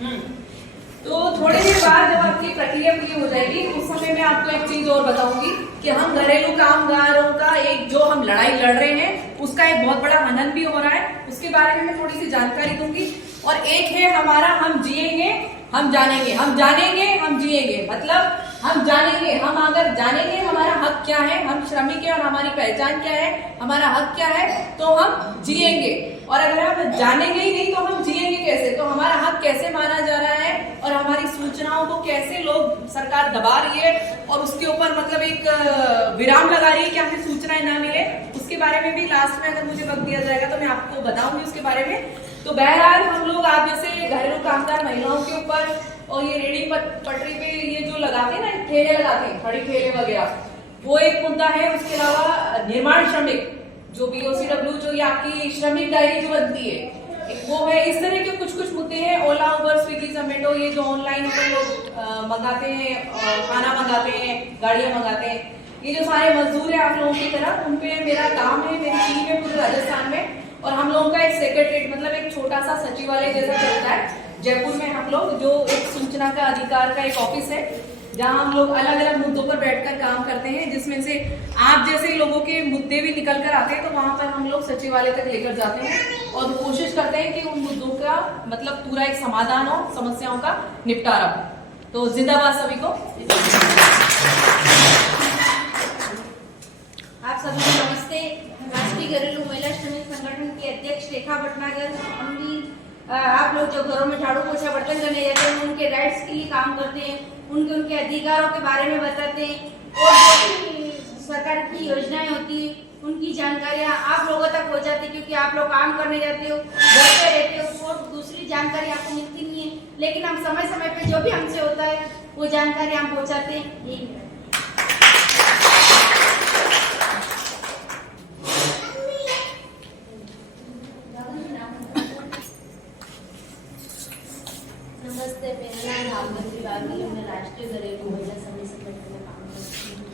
तो थोड़ी देर बाद जब आपकी प्रक्रिया पूरी हो जाएगी उस समय मैं आपको एक चीज और बताऊंगी कि हम घरेलू कामगारों का एक जो हम लड़ाई लड़ रहे हैं उसका एक बहुत बड़ा हनन भी हो रहा है, उसके बारे में मैं थोड़ी सी जानकारी दूंगी। और एक है हमारा हम जिएंगे हम जानेंगे, हम जानेंगे हम जिएंगे, मतलब हम जानेंगे, हम अगर जानेंगे हमारा हक क्या है, हम श्रमिक है और हमारी पहचान क्या है, हमारा हक क्या है, तो हम जिएंगे। और अगर हम जानेंगे ही नहीं तो हम जिएंगे कैसे, तो हमारा हक कैसे माना जा रहा है और हमारी सूचनाओं को कैसे लोग सरकार दबा रही है और उसके ऊपर मतलब एक विराम लगा रही है कि हमें सूचनाएं ना मिले, उसके बारे में भी लास्ट में अगर मुझे वक्त दिया जाएगा तो मैं आपको बताऊंगी उसके बारे में। तो बहरहाल हम लोग आज जैसे घरेलू कामगार महिलाओं के ऊपर और ये रेडी पटरी पे ये जो लगाते हैं ना, ठेले लगाते हैं, खड़ी ठेले वगैरह, वो एक मुद्दा है। उसके अलावा निर्माण श्रमिक जो BOCW जो ये आपकी श्रमिक डायरी जो बनती है वो है, इस तरह के कुछ कुछ मुद्दे हैं। ओला, उबर, स्विगी, जोमेटो, ये जो ऑनलाइन अपन लोग मंगाते हैं, खाना मंगाते हैं, गाड़ियां मंगाते हैं, ये जो सारे मजदूर है आप लोगों की तरह, उन पे मेरा काम है, मेरी टीम है पूरे राजस्थान में। और हम लोगों का एक सेक्रेटरीट मतलब एक छोटा सा सचिवालय जैसा चलता है जयपुर में, हम लोग जो एक सूचना का अधिकार का एक ऑफिस है जहां हम लोग अलग अलग मुद्दों पर बैठकर काम करते हैं, जिसमें से आप जैसे लोगों के मुद्दे भी निकल कर आते हैं तो वहां पर हम लोग सचिवालय तक लेकर जाते हैं और कोशिश करते हैं कि उन मुद्दों का मतलब पूरा एक समाधान हो, समस्याओं का निपटारा हो। तो जिंदाबाद सभी को। आप सभी को नमस्ते। राष्ट्रीय घरेलू महिला श्रमिक संगठन की अध्यक्ष रेखा भटनागर। हम भी आप लोग जो घरों में झाड़ू पोछा बर्तन करने जाते हैं उनके राइट्स के लिए काम करते हैं, उनके अधिकारों के बारे में बताते हैं और जो भी सरकार की योजनाएं होती है उनकी जानकारियां आप लोगों तक पहुंचाते हैं, क्योंकि आप लोग काम करने जाते हो, घर पे रहते हो और दूसरी जानकारी आपको मिलती नहीं है, लेकिन हम समय समय पे जो भी हमसे होता है वो जानकारी हम पहुंचाते हैं। यही नमस्ते, मेरा नाम भागवती बागी है। मैं राष्ट्रीय घरेलू महिला श्रमिक संगठन में काम करती हूँ।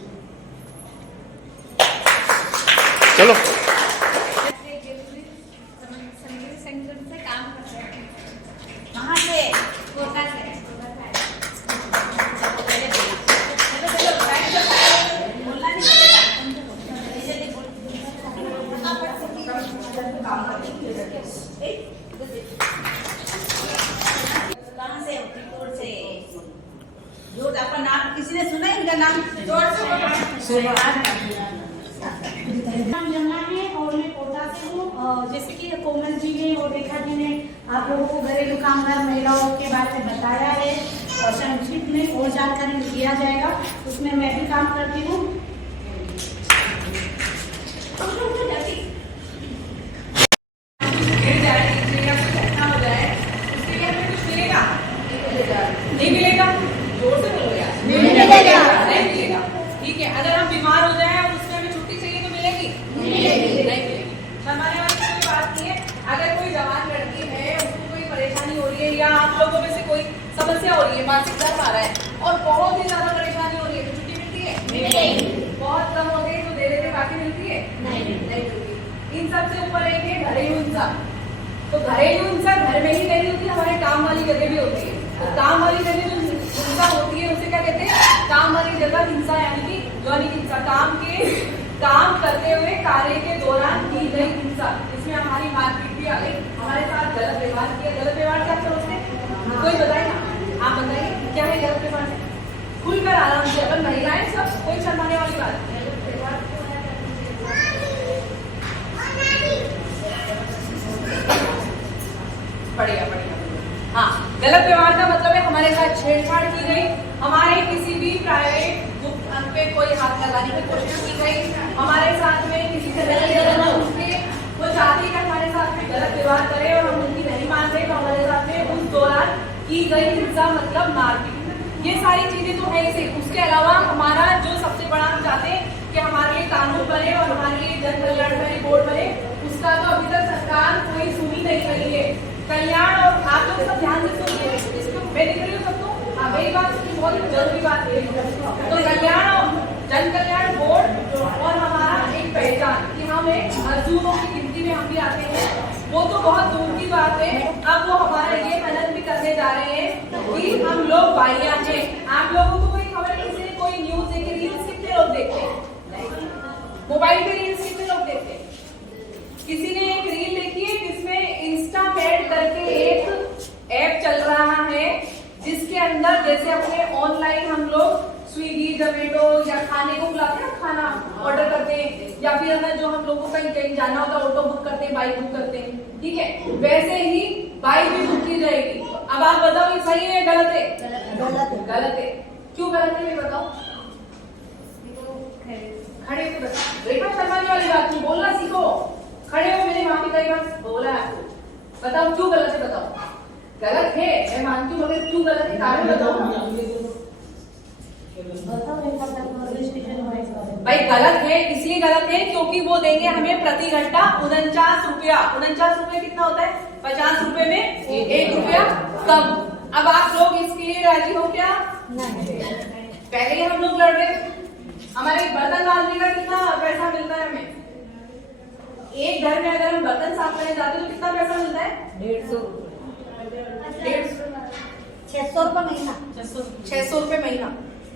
चलो राष्ट्रीय घरेलू श्रमिक संगठन से काम करते हैं। कहाँ से? कोटा से। बोलना नहीं पड़ेगा। कहाँ से? उत्तरपुर से। जो आपका नाम किसी ने सुना है? इनका नाम नाम जमुना है और मैं कोटा से हूँ। जैसे कि कोमल जी ने और रेखा जी ने आप लोगों को घरेलू कामगार महिलाओं के बारे में बताया है और संक्षिप्त में और जानकारी दिया जाएगा, उसमें मैं भी काम करती हूँ। नहीं मिलेगा, जोर से बोलो यार। नहीं मिलेगा। नहीं मिलेगा, ठीक है। अगर हम बीमार हो जाए और उसमें हमें छुट्टी चाहिए तो मिलेगी? नहीं मिलेगी। शर्माने वाली कोई बात नहीं है। अगर कोई जवान लड़की है, उसको कोई परेशानी हो रही है या आप लोगों में से कोई समस्या हो रही है, मानसिक दर्द आ रहा है और बहुत ही ज्यादा परेशानी हो रही है, तो छुट्टी मिलती है? नहीं। बहुत कम हो गई तो दे देते, बाकी मिलती है? नहीं मिलती। इन सबसे ऊपर एक है घरेलू हिंसा। तो घरेलू हिंसा घर में ही नहीं होती, हमारे काम वाली जगह भी होती है। तो काम वाली जगह जो हिंसा होती है उसे क्या कहते हैं? काम वाली जगह हिंसा, यानी कि यौनिक हिंसा, काम करते हुए कार्य के दौरान की गई हिंसा। इसमें हमारी मारपीट भी आ गई, हमारे साथ गलत व्यवहार किया। गलत व्यवहार क्या समझते हैं? कोई बताए ना, आप बताइए क्या है गलत व्यवहार? खुलकर आराम से अपन महिलाएं सब, कोई शर्माने वाली बात नहीं। बढ़िया बढ़िया। हाँ, गलत व्यवहार का मतलब है हमारे साथ छेड़छाड़ की गई, हमारे किसी भी प्राइवेट गुप्त अंग पे कोई हाथ लगाने की कोशिश की गई, हमारे साथ में किसी से वो चाहती है हमारे साथ में गलत व्यवहार करे और हम उनकी नहीं मानते तो हमारे साथ में उस दौरान की गई हिंसा मतलब मारपीट। ये सारी चीजें तो है ही। उसके अलावा हमारा जो सबसे बड़ा हम चाहते हैं कि हमारे लिए कानून बने और हमारे लिए जन कल्याणकारी बोर्ड बने, उसका तो अभी तक सरकार कोई सुनी नहीं रही है। कल्याण, और आप लोग सब ध्यान से सुनिए, मैं दिख रही हूँ सबको? हाँ, मेरी बात सुनिए, बहुत जरूरी बात है। तो कल्याण और जन कल्याण बोर्ड और हमारा एक पहचान कि हम एक मजदूरों की गिनती में हम भी आते हैं, वो तो बहुत दूर की दूसरी बात है, अब वो हमारा ये मनन भी करने जा रहे हैं कि हम लोग भाइयां हैं। आप लोगों को कोई खबर किसी ने कोई न्यूज देखी, रील्स कितने लोग देखते हैं? मोबाइल पे रील्स कितने लोग देखते हैं? किसी ने एक रील देखी है जिसमें इंस्टामैट करके एक ऐप चल रहा है, जिसके अंदर जैसे अपने ऑनलाइन हम लोग स्विगी, जोमेटो या खाने को बुलाते हैं, खाना ऑर्डर करते हैं, या फिर अगर जो हम लोगों को कहीं जाना होता है ऑटो बुक करते हैं, बाइक बुक करते हैं, ठीक है, वैसे ही बाइक भी बुक की जाएगी। अब आप बताओ ये सही है गलत है? गलत है। क्यों गलत है ये बताओ? खड़े हो बताओ, रेखा शर्माने वाली बात नहीं, बोलना सीखो। खड़े हो, मैंने वहां पे कई बार बोला है आपको, बताओ क्यों गलत है? बताओ। गलत है, मैं मानती हूँ, मगर क्यों गलत है कारण बताओ। भाई गलत है, इसलिए गलत है क्योंकि वो देंगे हमें प्रति घंटा 49 रुपया। 49 रुपया कितना होता है? 50 रुपए में 1 रुपया कम। अब आप लोग इसके लिए राजी हो क्या? पहले ही हम लोग लड़ रहे, हमारे बर्तन मांजने का कितना पैसा मिलता है हमें? एक घर में अगर हम बर्तन साफ करने जाते हैं तो कितना पैसा मिलता है? 600 रुपये महीना। 600 रुपये महीना।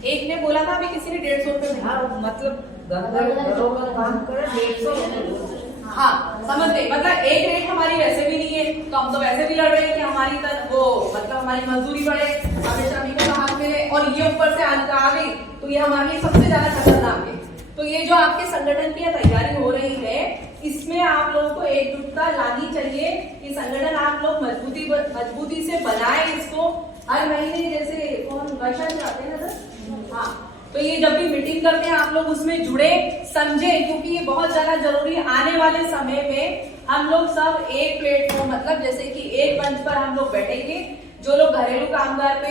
एक ने बोला था, अभी किसी ने 150 रुपये महीना। मतलब घरों का काम करे 150। हाँ समझ गए, मतलब एक रेट हमारी वैसे भी नहीं है, तो हम तो वैसे भी लड़ रहे हैं कि हमारी तरफ वो मतलब हमारी मजदूरी बढ़े, हमें श्रमिकों का हक मिले, और ये ऊपर से आ गई तो ये हमारे लिए सबसे ज्यादा खतरनाक है। तो ये जो आपके संगठन की तैयारी हो रही है, इसमें आप लोगों को एकजुटता लानी चाहिए। ये संगठन आप लोग मजबूती से बनाए इसको। हर महीने जैसे कौन वर्षा जाते हैं ना सर, हाँ, तो ये जब भी मीटिंग करते हैं आप लोग उसमें जुड़े, समझे, क्योंकि ये बहुत ज्यादा जरूरी है। आने वाले समय में हम लोग सब एक प्लेटफॉर्म, मतलब जैसे कि एक मंच पर हम लोग बैठेंगे, जो लोग घरेलू कामगार पे,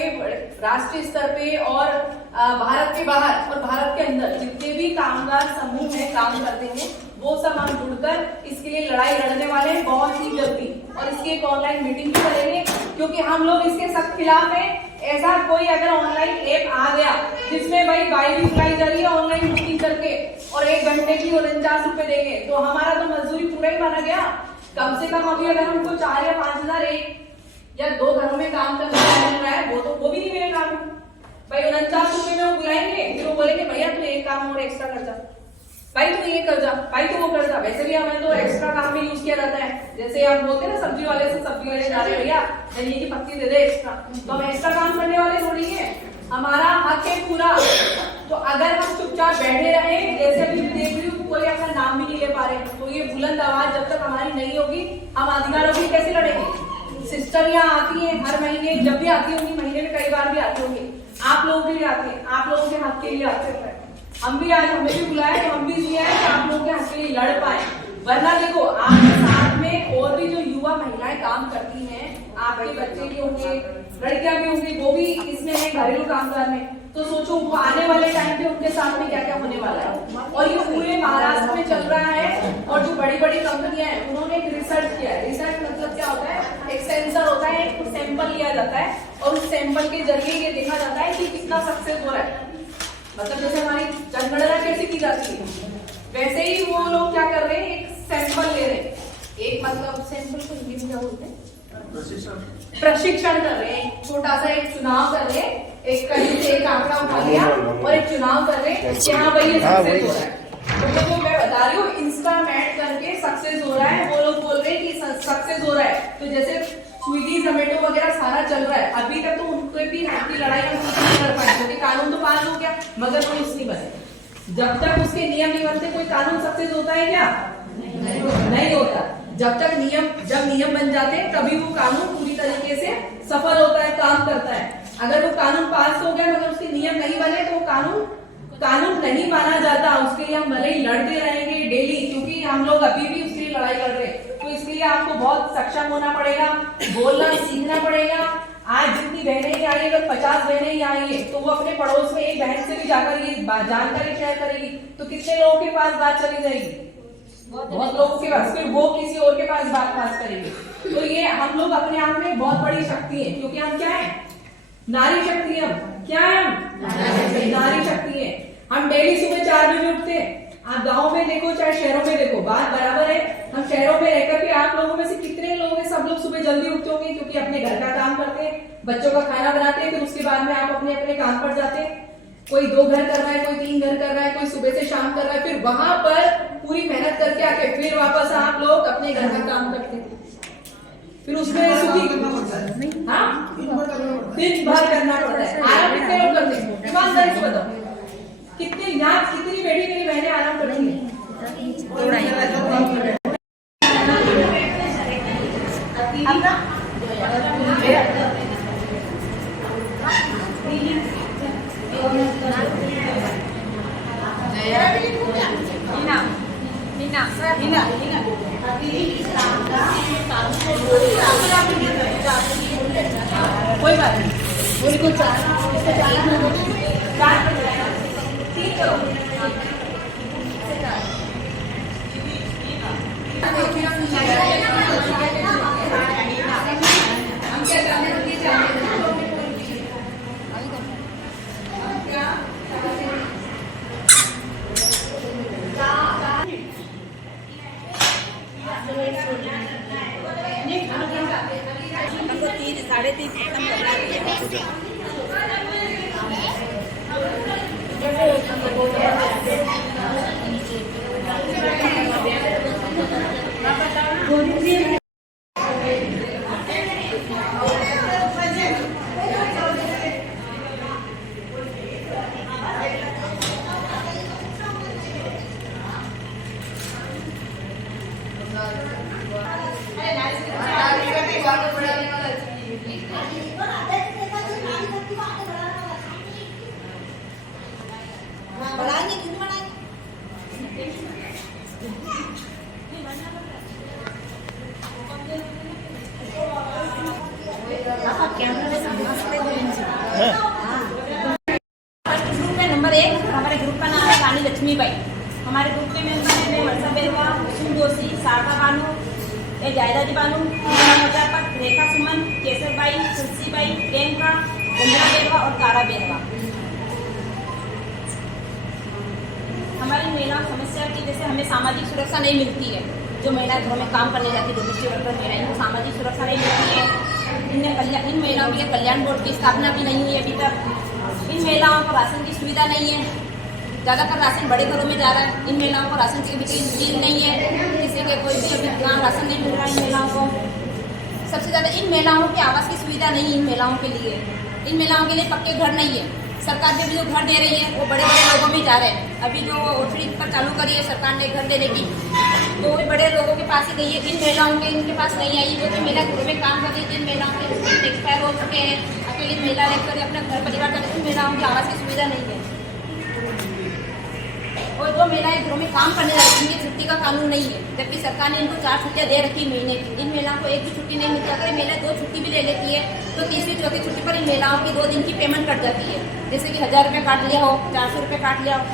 राष्ट्रीय स्तर पे और भारत के बाहर और भारत के अंदर जितने भी कामगार समूह में काम करते हैं, वो सब हम जुड़कर इसके लिए लड़ाई लड़ने वाले हैं बहुत ही जल्दी। और इसकी एक ऑनलाइन मीटिंग भी करेंगे, क्योंकि हम लोग इसके सख्त खिलाफ हैं। ऐसा कोई अगर ऑनलाइन ऐप आ गया जिसमें भाई बाइक भी बुलाई जा रही है ऑनलाइन बुकिंग करके और 1 घंटे की 49 रुपए देंगे, तो हमारा तो मजदूरी पूरा ही माना गया। कम से कम अभी अगर हमको 4 या 5 हजार एक या 2 घरों में काम करना मिल रहा है, वो भी नहीं मिलेगा। भाई 49 रुपए में वो बुलाएंगे, फिर वो बोलेंगे भैया तू एक काम और एक्स्ट्रा कर जा, भाई तू ये कर जा, भाई तू वो कर जा। वैसे भी हमें तो एक्स्ट्रा काम में यूज किया जाता है, जैसे हम बोलते हैं ना सब्जी वाले से सब्जी लेने जा रहे हैं, भैया धनिया की पत्ती दे दे एक्स्ट्रा, तो हम एक्स्ट्रा काम करने वाले थोड़ी है, हमारा हक है पूरा। तो अगर हम चुपचाप बैठे रहे, जैसे अभी मैं देख रही हूँ कोई अपना नाम भी नहीं ले पा रहे, तो ये बुलंद आवाज जब तक हमारी नहीं होगी, हम अधिकारों की कैसे लड़ेंगे? सिस्टर यहाँ आती है हर महीने, जब भी आती होंगी, महीने में कई बार भी आती होंगी, आप लोगों के लिए आती है, आप लोगों के हक के लिए आते हैं। हम भी आज हमें भी बुलाया, तो हम भी इसलिए आए कि आप लोगों के हक के लिए लड़ पाए। वरना देखो आपके साथ में और भी जो युवा महिलाएं काम करती हैं, आपके बच्चे भी होंगे, लड़कियां भी होंगी, वो भी इसमें है घरेलू कामगार में, तो सोचो वो आने वाले टाइम पे उनके साथ में क्या क्या होने वाला है। और ये पूरे महाराष्ट्र में चल रहा है, और जो बड़ी बड़ी कंपनियां हैं उन्होंने एक रिसर्च किया है। रिसर्च मतलब क्या होता है? एक सेंसर होता है, एक सैंपल लिया जाता है, और उस सैंपल के जरिए ये देखा जाता है कि कितना सक्सेस हो रहा है। मतलब जैसे हमारी जनगणना कैसे की जाती है, वैसे ही वो लोग क्या कर रहे हैं, एक सैंपल ले रहे हैं, एक मतलब सैंपल को हिंदी में क्या बोलते हैं? प्रशिक्षण कर रहे हैं, छोटा सा एक चुनाव कर रहे हैं, एक कहीं से एक आंकड़ा उठा लिया और एक चुनाव कर रहे हैं कि हाँ भाई ये सक्सेस हो रहा है। तो जो मैं बता रही हूँ इंस्टामैट करके सक्सेस हो रहा है, वो लोग बोल रहे हैं कि सक्सेस हो रहा है। तो जैसे स्विगी, जोमेटो वगैरह सारा चल रहा है, अभी तक तो उनके भी आपकी लड़ाई हम नहीं कर पाए, क्योंकि कानून तो पास हो गया मगर पुलिस नहीं बने। जब तक उसके नियम नहीं बनते कोई कानून सक्सेस होता है क्या? नहीं होता। जब नियम बन जाते हैं तभी वो कानून पूरी तरीके से सफल होता है, काम करता है। अगर वो कानून पास हो गया मगर उसके नियम नहीं बने तो वो कानून नहीं माना जाता। उसके लिए हम भले ही लड़ते रहेंगे डेली, क्योंकि हम लोग अभी भी उसके लिए लड़ाई कर रहे हैं। तो इसके लिए आपको बहुत सक्षम होना पड़ेगा, बोलना सीखना पड़ेगा। आज जितनी बहनें आई, अगर 50 बहनें आई है तो वो अपने पड़ोस में एक बहन से भी जाकर ये जानकारी शेयर करेगी, तो कितने लोगों के पास बात चली जाएगी? बहुत लोगों के पास, फिर वो किसी और के पास बात पास करेंगे। तो ये हम लोग अपने आप में बहुत बड़ी शक्ति है, क्योंकि हम क्या है? नारी शक्ति। हम क्या है? नारी शक्ति है। हम डेली सुबह 4 बजे उठते हैं। आप गाँव में देखो चाहे शहरों में देखो, बात बराबर है। हम शहरों में रहकर भी आप लोगों में से कितने लोग सब लोग सुबह जल्दी उठते होंगे क्योंकि अपने घर का काम करते हैं, बच्चों का खाना बनाते हैं, फिर उसके बाद में आप अपने अपने काम पर जाते हैं। कोई 2 घर कर रहा है, कोई 3 घर कर रहा है, कोई सुबह से शाम कर रहा है, फिर वहां पर पूरी मेहनत करके आके फिर वापस आप लोग अपने घर का काम करते हैं। फिर उसमें सुखी हाँ दिन भर करना पड़ता है। आराम कितने लोग करते हैं ईमानदारी से बताओ, कितनी यहाँ कितनी बेटी मेरी बहनें आराम करती हैं? कोई बात नहीं, बोली कुछ नंबर 1 हमारे ग्रुप का नाम है रानी लक्ष्मीबाई। हमारे ग्रुप के मेंबर हैं वर्षा बेरवा, कुसुम जोशी, शारदा बानू, जायदादी बानू, रेखा सुमन, केसर बाई, तुलसी बाई, प्रियंका, इंदिरा बेरवा और तारा बेरवा। हमारी महिला समस्या की जैसे हमें सामाजिक सुरक्षा नहीं मिलती है। जो महिला घरों में काम करने जाती है, डोमेस्टिक वर्कर महिला, इनको सामाजिक सुरक्षा नहीं मिलती है। इन महिलाओं के लिए कल्याण बोर्ड की स्थापना भी नहीं हुई अभी तक। इन महिलाओं को राशन की सुविधा नहीं है। ज़्यादातर राशन बड़े घरों में जा रहा है। इन महिलाओं को राशन की भी स्कीम नहीं है, किसी के कोई भी अभी राशन नहीं मिल रहा है इन महिलाओं को। सबसे ज़्यादा इन महिलाओं की आवास की सुविधा नहीं है। इन महिलाओं के लिए पक्के घर नहीं है। सरकार ने भी जो घर दे रही है वो बड़े बड़े लोगों में जा रहे हैं। अभी जो ओथड़ी पर चालू करी है सरकार ने घर देने की, तो वो बड़े लोगों के पास ही गई है। इन महिलाओं के इनके पास नहीं आई। वो जो महिला घरों में काम कर रही है, जिन महिलाओं के एक्सपायर हो चुके हैं, अकेली महिला रहकर अपना घर परिवार कर, उन महिलाओं की आवास की सुविधा नहीं है। और जो महिलाएं घरों में काम करने जा रही है, उनकी छुट्टी का कानून नहीं है, जबकि सरकार ने इनको 4 छुट्टियां दे रखी महीने की। इन महिलाओं को एक भी छुट्टी नहीं मिलती। अगर महिला 2 छुट्टी भी ले लेती है तो तीसरी चौथी छुट्टी पर इन महिलाओं की 2 दिन की पेमेंट कट जाती है। जैसे कि 1000 रुपये काट लिया हो, 400 रुपये काट लिया हो।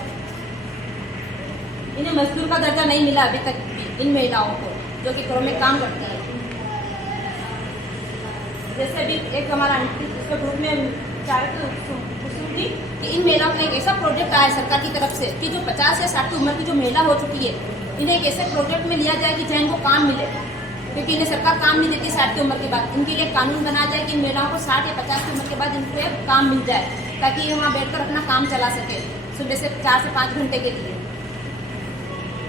इन्हें मजदूर का दर्जा नहीं मिला अभी तक भी इन महिलाओं को, जो कि घरों में काम करती है। जैसे अभी एक हमारा आंटी उसके ग्रुप में थी कि इन महिलाओं के लिए एक ऐसा प्रोजेक्ट आया सरकार की तरफ से कि जो 50 या 60 की उम्र की जो महिला हो चुकी है, इन्हें एक ऐसे प्रोजेक्ट में लिया जाए कि जहाँ इनको काम मिले, क्योंकि इन्हें सरकार काम नहीं देती 60 की उम्र के बाद। इनके लिए कानून बनाया जाए कि इन महिलाओं को 60 या 50 की उम्र के बाद इनको एक काम मिल जाए, ताकि ये वहाँ बैठकर अपना काम चला सके सुबह से 4 से 5 घंटे के लिए।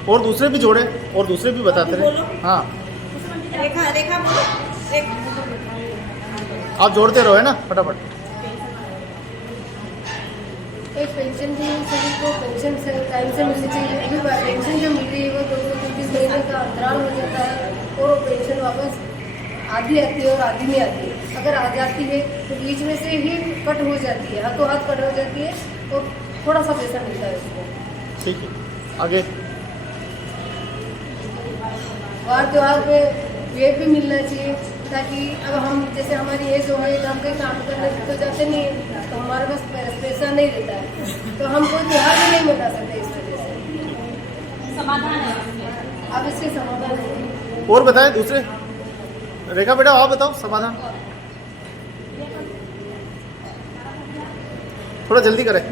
और दूसरे भी जोड़े और दूसरे भी बताते रहे। हाँ, रेखा बोलो। आप जोड़ते रहो है ना फटाफट। एक पेंशन भी सभी को पेंशन से टाइम से मिलनी चाहिए। अभी पेंशन जो मिल रही है वो 2-3 महीने का अंतराल हो जाता है और वो पेंशन वापस आधी आती है और आधी नहीं आती है। अगर आ जाती है तो बीच में से ही कट हो जाती है, हाथों हाथ कट हो जाती है और थोड़ा सा पैसा मिलता है उसको। ठीक है, आगे। वार त्योहार पे ये भी मिलना चाहिए, ताकि अब हम जैसे हमारी एज हो गई तो हम कहीं काम करने तो जाते नहीं है, तो हमारे पास पैसा नहीं रहता है, तो हम कोई त्योहार भी नहीं मना सकते। इस वजह से समाधान है अब इसके समाधान है। और बताएं दूसरे। रेखा बेटा आप बताओ समाधान, थोड़ा जल्दी करें।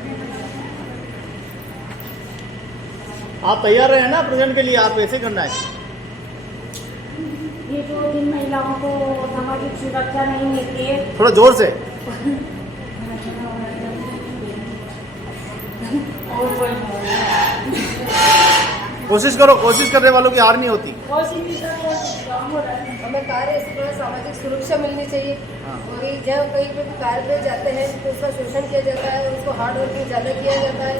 आप तैयार रहे ना प्रेजेंट के लिए, आप ऐसे करना है। ये जो जिन महिलाओं को सामाजिक सुरक्षा नहीं मिलती है, थोड़ा जोर से। कोशिश करो, कोशिश करने वालों की हार नहीं होती। हमें कार्य सामाजिक सुरक्षा मिलनी चाहिए। हाँ। वही जब कहीं पे भी कार्य पे जाते हैं तो उसका शोषण किया जाता है, उसको हार्ड वर्किंग ज़्यादा किया जाता है,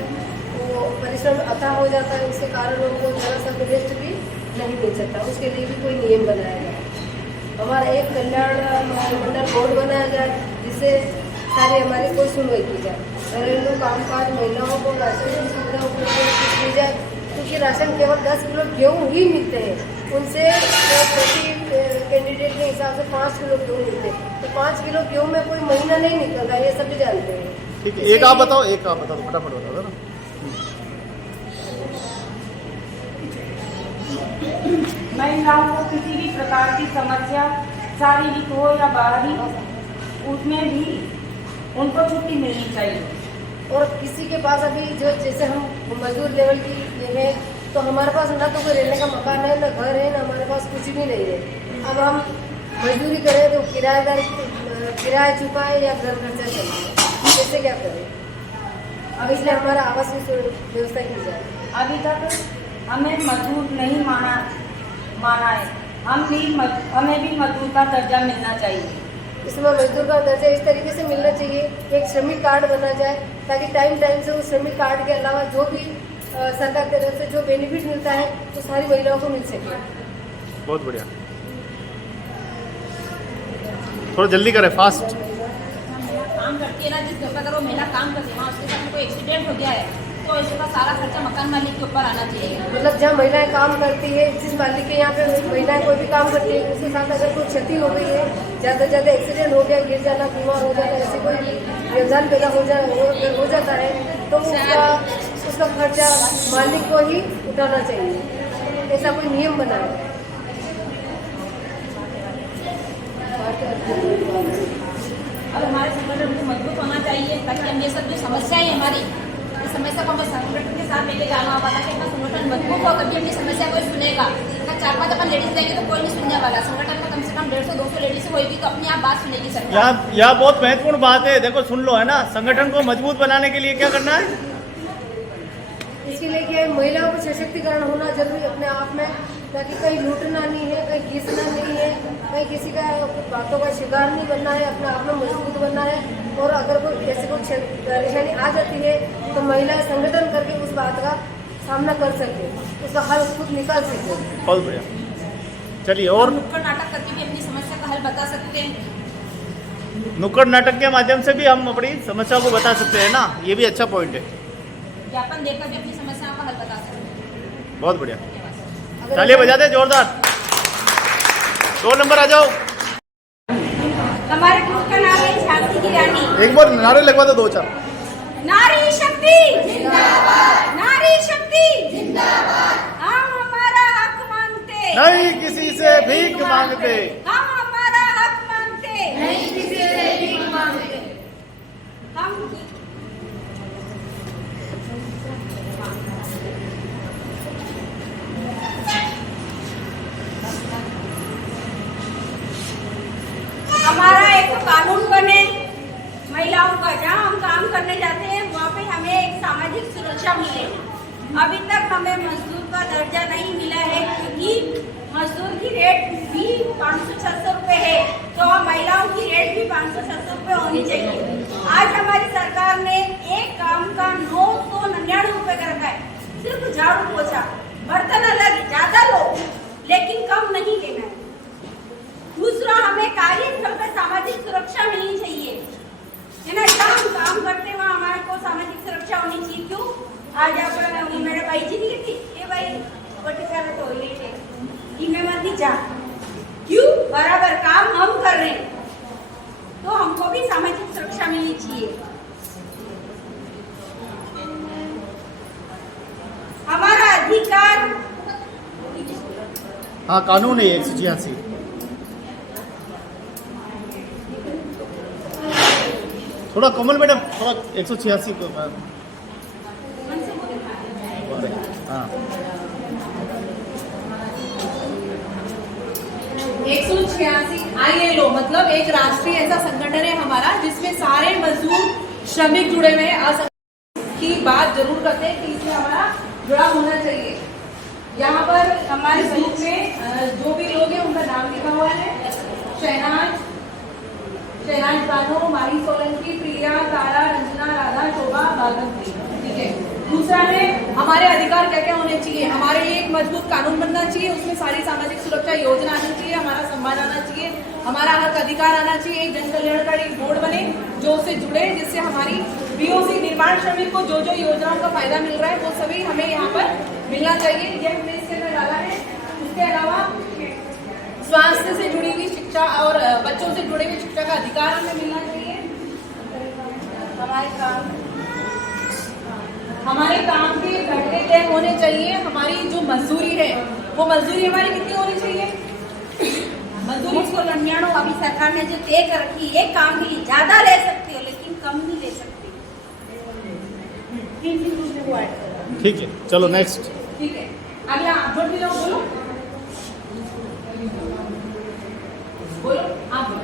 वो परिश्रम अथाह हो जाता है, उसके कारण उनको जरा सा रेस्ट भी नहीं मिल सकता। उसके लिए भी कोई नियम बनाया जाए। हमारा एक कल्याण मंडल बोर्ड बनाया जाए जिससे सारी हमारी कोई सुनवाई की जाए। घरेलू कामकाज महिलाओं को राशन की सुविधा उपलब्ध की जाए, क्योंकि राशन केवल 10 किलो गेहूँ ही मिलते हैं। उनसे प्रति कैंडिडेट के हिसाब से 5 किलो गेहूँ मिलते हैं, तो 5 किलो गेहूँ में कोई महीना नहीं निकलता, ये सभी जानते हैं। ठीक है, एक आप बताओ, फटाफट बताओ ना। महिलाओं को किसी भी प्रकार की समस्या शारीरिक हो या बाहरी, उसमें भी उनको छुट्टी मिलनी चाहिए। और किसी के पास अभी जो जैसे हम मजदूर लेवल की ये है, तो हमारे पास ना तो कोई रहने का मकान है, ना घर है, ना हमारे पास कुछ भी नहीं है। अब हम मजदूरी करें तो किराएदार किराया चुकाए या घर खर्चा चलाए, कैसे क्या करें? अब इसलिए हमारा आवास की व्यवस्था की जाए। अभी तक हमें मजदूर नहीं माना है, हमें भी मजदूर का दर्जा मिलना चाहिए। इसमें मजदूर का दर्जा इस तरीके से मिलना चाहिए, एक श्रमिक कार्ड बना जाए, ताकि टाइम से उस श्रमिक कार्ड के अलावा जो भी सरकार की तरफ से जो बेनिफिट मिलता है वो सारी महिलाओं को मिल सके। बहुत बढ़िया, थोड़ा जल्दी करें, फास्ट। काम करती है ना, जिस जगह अगर वो महिला काम करती है वहाँ उसके साथ में कोई एक्सीडेंट हो गया है तो इसका सारा खर्चा मकान मालिक के ऊपर आना चाहिए। मतलब जहाँ महिलाएं काम करती है, जिस मालिक के यहाँ पे महिलाएं कोई भी काम करती है, उसके साथ अगर कोई क्षति हो गई है, ज़्यादा से ज़्यादा एक्सीडेंट हो गया, गिर जाना, बीमार हो जाना, ऐसे कोई व्यवधान पैदा हो जाता है, तो उसका खर्चा मालिक को ही उठाना चाहिए। ऐसा कोई नियम बनाए। अब हमारे संगठन को मजबूत होना चाहिए ताकि हम ये सब जो समस्या है हमारी, इस समस्या को हमें संगठन के साथ लेके जाना होगा ताकि अपना संगठन मजबूत हो, तभी अपनी समस्या कोई सुनेगा। अगर 4-5 अपन लेडीज जाएंगे तो कोई नहीं सुनने वाला। संगठन में कम से कम 150-200 लेडीज होगी तो अपनी आप बात सुनेगी सरकार। यहाँ बहुत महत्वपूर्ण बात है, देखो सुन लो, है ना। संगठन को मजबूत बनाने के लिए क्या करना है? इसके लिए कि महिलाओं को सशक्तिकरण होना जरूरी अपने आप में, ताकि कहीं लूटना नहीं है, कहीं घिसना नहीं है, कहीं किसी का बातों का शिकार नहीं बनना है, अपने आप में मजबूत बनना है। और अगर कोई ऐसी कोई परेशानी आ जाती है तो महिलाएं संगठन करके उस बात का सामना कर सके, उसका हल खुद निकाल सके। बहुत बढ़िया, चलिए। और नुक्कड़ नाटक करके भी अपनी समस्या का हल बता सकते हैं। नुक्कड़ नाटक के माध्यम से भी हम अपनी समस्या को बता सकते हैं ना, ये भी अच्छा पॉइंट है। ज्ञापन देकर भी अपनी समस्याओं का हल बता सकते हैं। बहुत बढ़िया, तालियां बजा दे जोरदार। 2 नंबर आ जाओ। हमारे ग्रुप का नाम है झांसी की रानी। एक बार नारे लगवा दो 2-4। नारी शक्ति जिंदाबाद, नारी शक्ति जिंदाबाद। हम हमारा हक मांगते नहीं किसी से भीख मांगते, हम हमारा हक मांगते नहीं किसी से भीख मांगते। हम हमारा एक कानून बने महिलाओं का, जहाँ हम काम करने जाते हैं वहाँ पे हमें एक सामाजिक सुरक्षा मिले। अभी तक हमें मजदूर का दर्जा नहीं मिला है, क्योंकि मजदूर की रेट भी 500-600 रुपए है, तो महिलाओं की रेट भी 500-600 रुपए होनी चाहिए। आज हमारी सरकार ने एक काम का 999 रुपए कर रखा है, सिर्फ झाड़ू पोछा, बर्तन अलग ज्यादा लो लेकिन कम नहीं लेना है। दूसरा, हमें कार्यस्थल पर सामाजिक सुरक्षा मिलनी चाहिए, है ना। जहाँ हम काम करते हैं वहाँ हमारे को सामाजिक सुरक्षा होनी चाहिए। क्यों? आज आप मेरे भाई जी नहीं थी, ये भाई वर्टिकल टॉयलेट है, इनमें मत जा। क्यों? बराबर काम हम कर रहे हैं तो हमको भी सामाजिक सुरक्षा मिलनी चाहिए। हमारा अधिकार, हाँ कानून है 186। थोड़ा कमल मैडम, थोड़ा 186 को। हाँ 186 ILO मतलब एक राष्ट्रीय ऐसा संगठन है हमारा जिसमें सारे मजदूर श्रमिक जुड़े हुए हैं। असंगठित की बात जरूर करते हैं कि इसमें हमारा जुड़ा होना चाहिए। यहाँ पर हमारे ग्रुप में जो भी लोग हैं उनका नाम लिखा हुआ है। शहनाज बानो, माही सोलंकी, प्रिया, तारा, रंजना, राधा, शोभा, बागंती। ठीक है। दूसरा है हमारे अधिकार क्या क्या होने चाहिए। हमारे लिए एक मजबूत कानून बनना चाहिए, उसमें सारी सामाजिक सुरक्षा योजना आनी चाहिए, हमारा सम्मान आना चाहिए, हमारा हक अधिकार आना चाहिए। एक जन कल्याणकारी बोर्ड बने जो उससे जुड़े, जिससे हमारी बीओसी निर्माण श्रमिक को जो जो योजनाओं का फायदा मिल रहा है वो सभी हमें यहाँ पर मिलना चाहिए। ये हमने इसके अंदर डाला है। इसके अलावा स्वास्थ्य से जुड़ी हुई शिक्षा और बच्चों से जुड़े हुई शिक्षा का अधिकार हमें मिलना चाहिए। हमारे काम के घंटे तय होने चाहिए। हमारी जो मजदूरी है वो मजदूरी हमारी कितनी होनी चाहिए। मजदूरी को लड़ियाणों अभी सरकार ने जो तय कर रखी है, काम के लिए ज्यादा ले सकती हो लेकिन कम नहीं ले सकती। ठीक है, चलो नेक्स्ट। ठीक है, अगला आप जोड़ के जाओ। बोलो आप बोलो।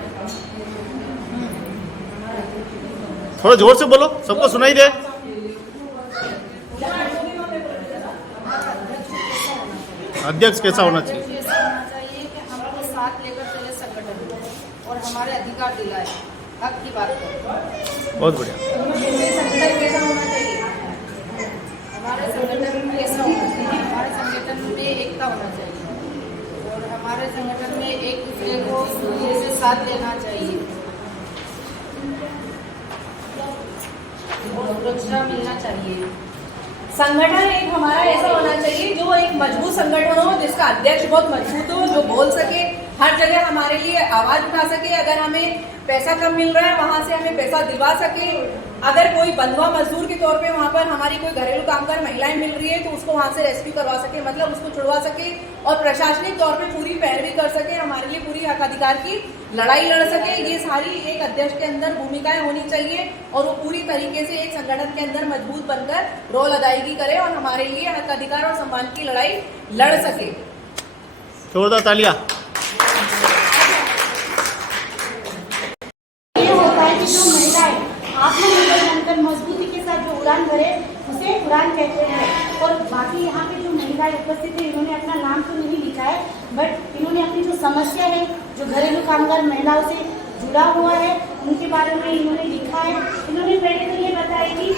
थोड़ा जोर से बोलो, सबको सुनाई दे। अध्यक्ष कैसा होना चाहिए? ऐसा होना चाहिए कि हमको साथ लेकर चले संगठन और हमारे अधिकार दिलाए, हक की बात करें। बहुत बढ़िया। संगठन कैसा होना चाहिए? हमारे संगठन में ऐसा होना चाहिए, हमारे संगठन में एकता होना चाहिए और हमारे संगठन में एक दूसरे को से साथ लेना चाहिए और सुरक्षा मिलना चाहिए। संगठन एक हमारा ऐसा होना चाहिए जो एक मजबूत संगठन हो, जिसका अध्यक्ष बहुत मजबूत हो, जो बोल सके, हर जगह हमारे लिए आवाज उठा सके। अगर हमें पैसा कम मिल रहा है वहां से हमें पैसा दिलवा सके। अगर कोई बंधुआ मजदूर के तौर पे वहां पर हमारी कोई घरेलू कामगार महिलाएं मिल रही है तो उसको वहां से रेस्क्यू करवा सके, मतलब उसको छुड़वा सके और प्रशासनिक तौर पे पूरी पैरवी कर सके, हमारे लिए पूरी हक अधिकार की लड़ाई लड़ सके। ये सारी एक अध्यक्ष के अंदर भूमिकाएं होनी चाहिए और वो पूरी तरीके से एक संगठन के अंदर मजबूत बनकर रोल अदायगी करे और हमारे लिए हक अधिकार और सम्मान की लड़ाई लड़ सके। जोरदार तालियां। ये होता है कि जो महिलाएं आत्मनिर्भर बनकर मजबूती के साथ जो उड़ान भरे उसे उड़ान कहते हैं। और बाकी यहाँ पे जो महिलाएं उपस्थित है इन्होंने अपना नाम तो नहीं लिखा है, बट इन्होंने अपनी जो समस्या है जो घरेलू कामगार महिलाओं से जुड़ा हुआ है उनके बारे में इन्होंने लिखा है। इन्होंने पहले तो ये बताया कि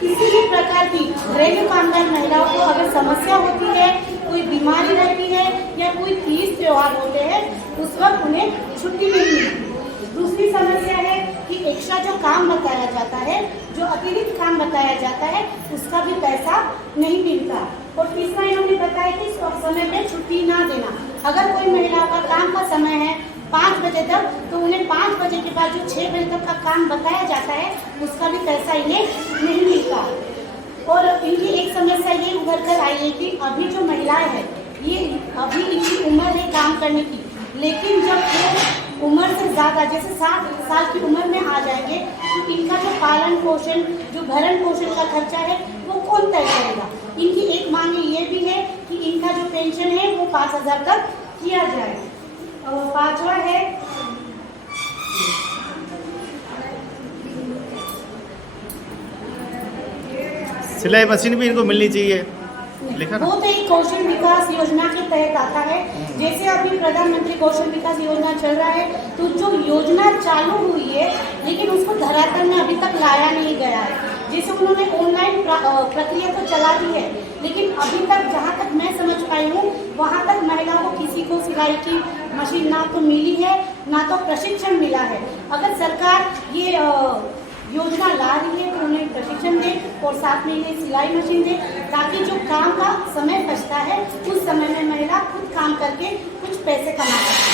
किसी भी प्रकार की घरेलू कामगार महिलाओं को अगर समस्या होती है, कोई बीमारी रहती है या कोई तीज त्योहार होते हैं उस वक्त उन्हें छुट्टी नहीं मिलती। दूसरी समस्या है कि एक्स्ट्रा जो काम बताया जाता है, जो अतिरिक्त काम बताया जाता है उसका भी पैसा नहीं मिलता। और तीसरा इन्होंने बताया कि समय पे छुट्टी ना देना। अगर कोई महिला का काम का समय है 5 बजे तक तो उन्हें 5 बजे के बाद जो 6 बजे तक का काम बताया जाता है उसका भी पैसा इन्हें नहीं मिलता। और इनकी एक समस्या ये उभर कर आई है कि अभी जो महिलाएं हैं ये अभी इनकी उम्र है काम करने की, लेकिन जब वो उम्र से ज़्यादा जैसे 7 साल की उम्र में आ जाएंगे तो इनका जो पालन पोषण जो भरण पोषण का खर्चा है वो कौन तय करेगा। इनकी एक मांग ये भी है कि इनका जो पेंशन है वो 5,000 तक किया जाए। और पांचवा है सिलाई मशीन भी इनको मिलनी चाहिए, लिखा ना? वो तो एक कौशल विकास योजना के तहत आता है। जैसे अभी प्रधानमंत्री कौशल विकास योजना चल रहा है तो जो योजना चालू हुई है लेकिन उसको धरातल में अभी तक लाया नहीं गया है। जैसे उन्होंने ऑनलाइन प्रक्रिया तो चला दी है लेकिन अभी तक जहाँ तक मैं समझ पाई हूँ वहाँ तक महिलाओं को किसी को सिलाई की मशीन ना तो मिली है ना तो प्रशिक्षण मिला है। अगर सरकार ये योजना ला रही है तो उन्हें प्रशिक्षण दे और साथ में इन्हें सिलाई मशीन दे ताकि जो काम का समय बचता है उस समय में महिला खुद काम करके कुछ पैसे कमा सके।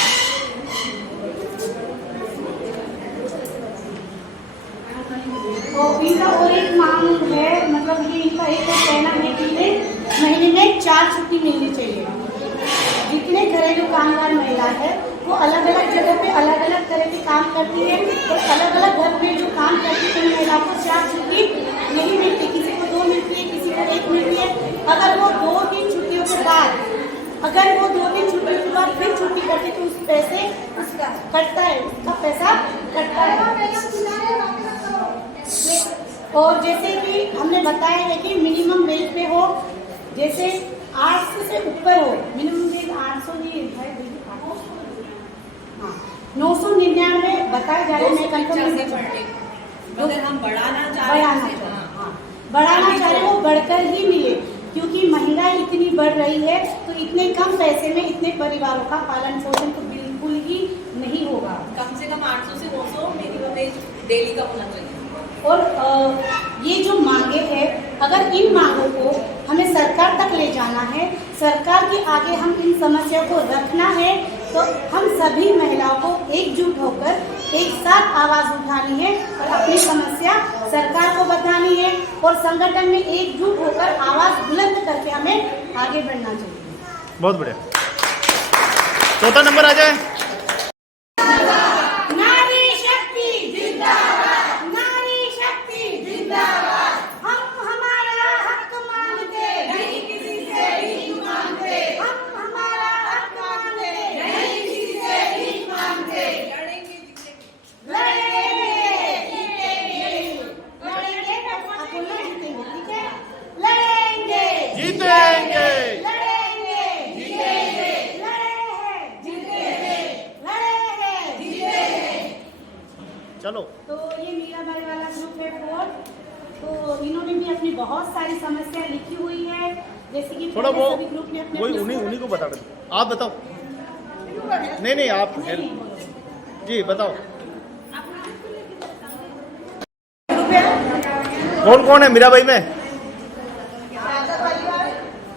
तो इनका और एक मांग है, मतलब ये इनका एक और कहना है कि इन्हें महीने में 4 छुट्टी मिलनी चाहिए। जितने घरेलू कामगार महिला है वो अलग अलग जगह पे अलग अलग तरह के काम करती है और अलग अलग घर में जो काम करती है उन महिलाओं को 4 छुट्टी नहीं मिलती। किसी को 2 मिलती है, किसी को 1 मिलती है। अगर वो 2-3 छुट्टियों के बाद अगर वो 2 दिन छुट्टी के बाद फिर छुट्टी करती तो उस पैसे उसका कटता है, उसका पैसा कटता है। और जैसे कि हमने बताया है कि मिनिमम वेज पे हो, जैसे 800 से ऊपर हो, मिनिमम वेज 800 ही है, 999 बताया जा रहा है। मैं कंफर्म अगर हम बढ़ाना चाह रहे हैं, बढ़ाना चाह रहे वो बढ़कर ही मिले, क्योंकि महंगाई इतनी बढ़ रही है तो इतने कम पैसे में इतने परिवारों का पालन पोषण तो बिल्कुल ही नहीं होगा। कम से कम 800 से 900 मिनिमम वेज डेली का होना चाहिए। और ये जो मांगे हैं, अगर इन मांगों को हमें सरकार तक ले जाना है, सरकार के आगे हम इन समस्या को रखना है, तो हम सभी महिलाओं को एकजुट होकर एक साथ आवाज उठानी है और अपनी समस्या सरकार को बतानी है और संगठन में एकजुट होकर आवाज बुलंद करके हमें आगे बढ़ना चाहिए। बहुत बढ़िया। चौथा नंबर आ जाए। नारी शक्ति जिंदाबाद, नारी शक्ति जिंदाबाद। हम हमारा हक मांगते नहीं, किसी से भीख मांगते। हम हमारा हक मांगते नहीं, किसी से भीख मांगते। लड़ेंगे जीतेंगे, लड़ेंगे आप बोलना जीतेंगे, ठीक है? लड़ेंगे जीतेंगे, लड़ेंगे जीतेंगे, लड़े जीतेंगे। चलो। तो ये मीराबाई वाला ग्रुप है 4, तो इन्होंने भी अपनी बहुत सारी समस्या लिखी हुई है, जैसे कि थोड़ा वो सभी ग्रुप ने अपने वही उन्हीं को बता दो। आप बताओ। नहीं आप जी बताओ। कौन है मीराबाई में?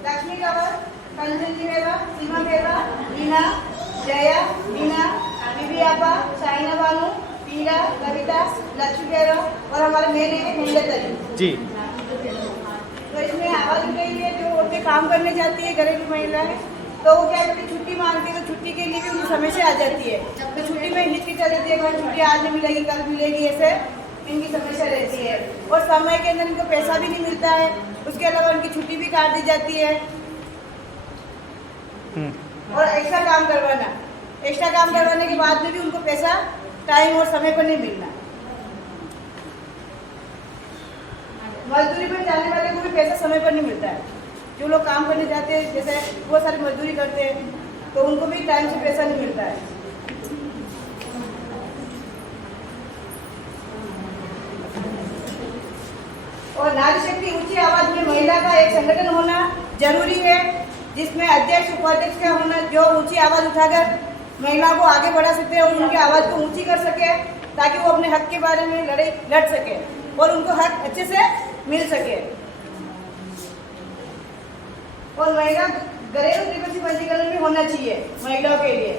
लक्ष्मी गवर, कंचन मेवा, सीमा मेवा, मीना, जया, मीना, बीबी आपा, शाइना बानू, पीरा, कविता, लक्ष्मी गैरव और हमारे मेन है हिंदत अली जी। तो इसमें आवाज उठ रही है, जो औरतें काम करने जाती है, घरेलू महिलाएं, तो वो क्या करती है, छुट्टी मांगती है, तो छुट्टी के लिए भी उनको समस्या आ जाती है। तो छुट्टी में हिचकिचा रहती है कि छुट्टी आज नहीं मिलेगी, कल मिलेगी, ऐसे इनकी समस्या रहती है। और समय के अंदर इनको पैसा भी नहीं मिलता है, उसके अलावा उनकी छुट्टी भी काट दी जाती है। और एक्स्ट्रा काम करवाने के बाद में भी उनको पैसा टाइम और समय पर नहीं मिलना। मजदूरी पर जाने वाले को भी पैसा समय पर नहीं मिलता है। जो लोग काम करने जाते हैं, जैसे वो सारी मजदूरी करते हैं, तो उनको भी टाइम से पैसा नहीं मिलता है। और नारी शक्ति ऊंची आवाज में महिला का एक संगठन होना जरूरी है, जिसमें अध्यक्ष उपाध्यक्ष का होना, जो ऊंची आवाज उठाकर महिला को आगे बढ़ा सकते हैं और उनकी आवाज को ऊंची कर सके, ताकि वो अपने हक के बारे में लड़ सके और उनको हक अच्छे से मिल सके। और महिला घरेलू त्रिपक्षी पंजीकरण भी होना चाहिए महिलाओं के लिए।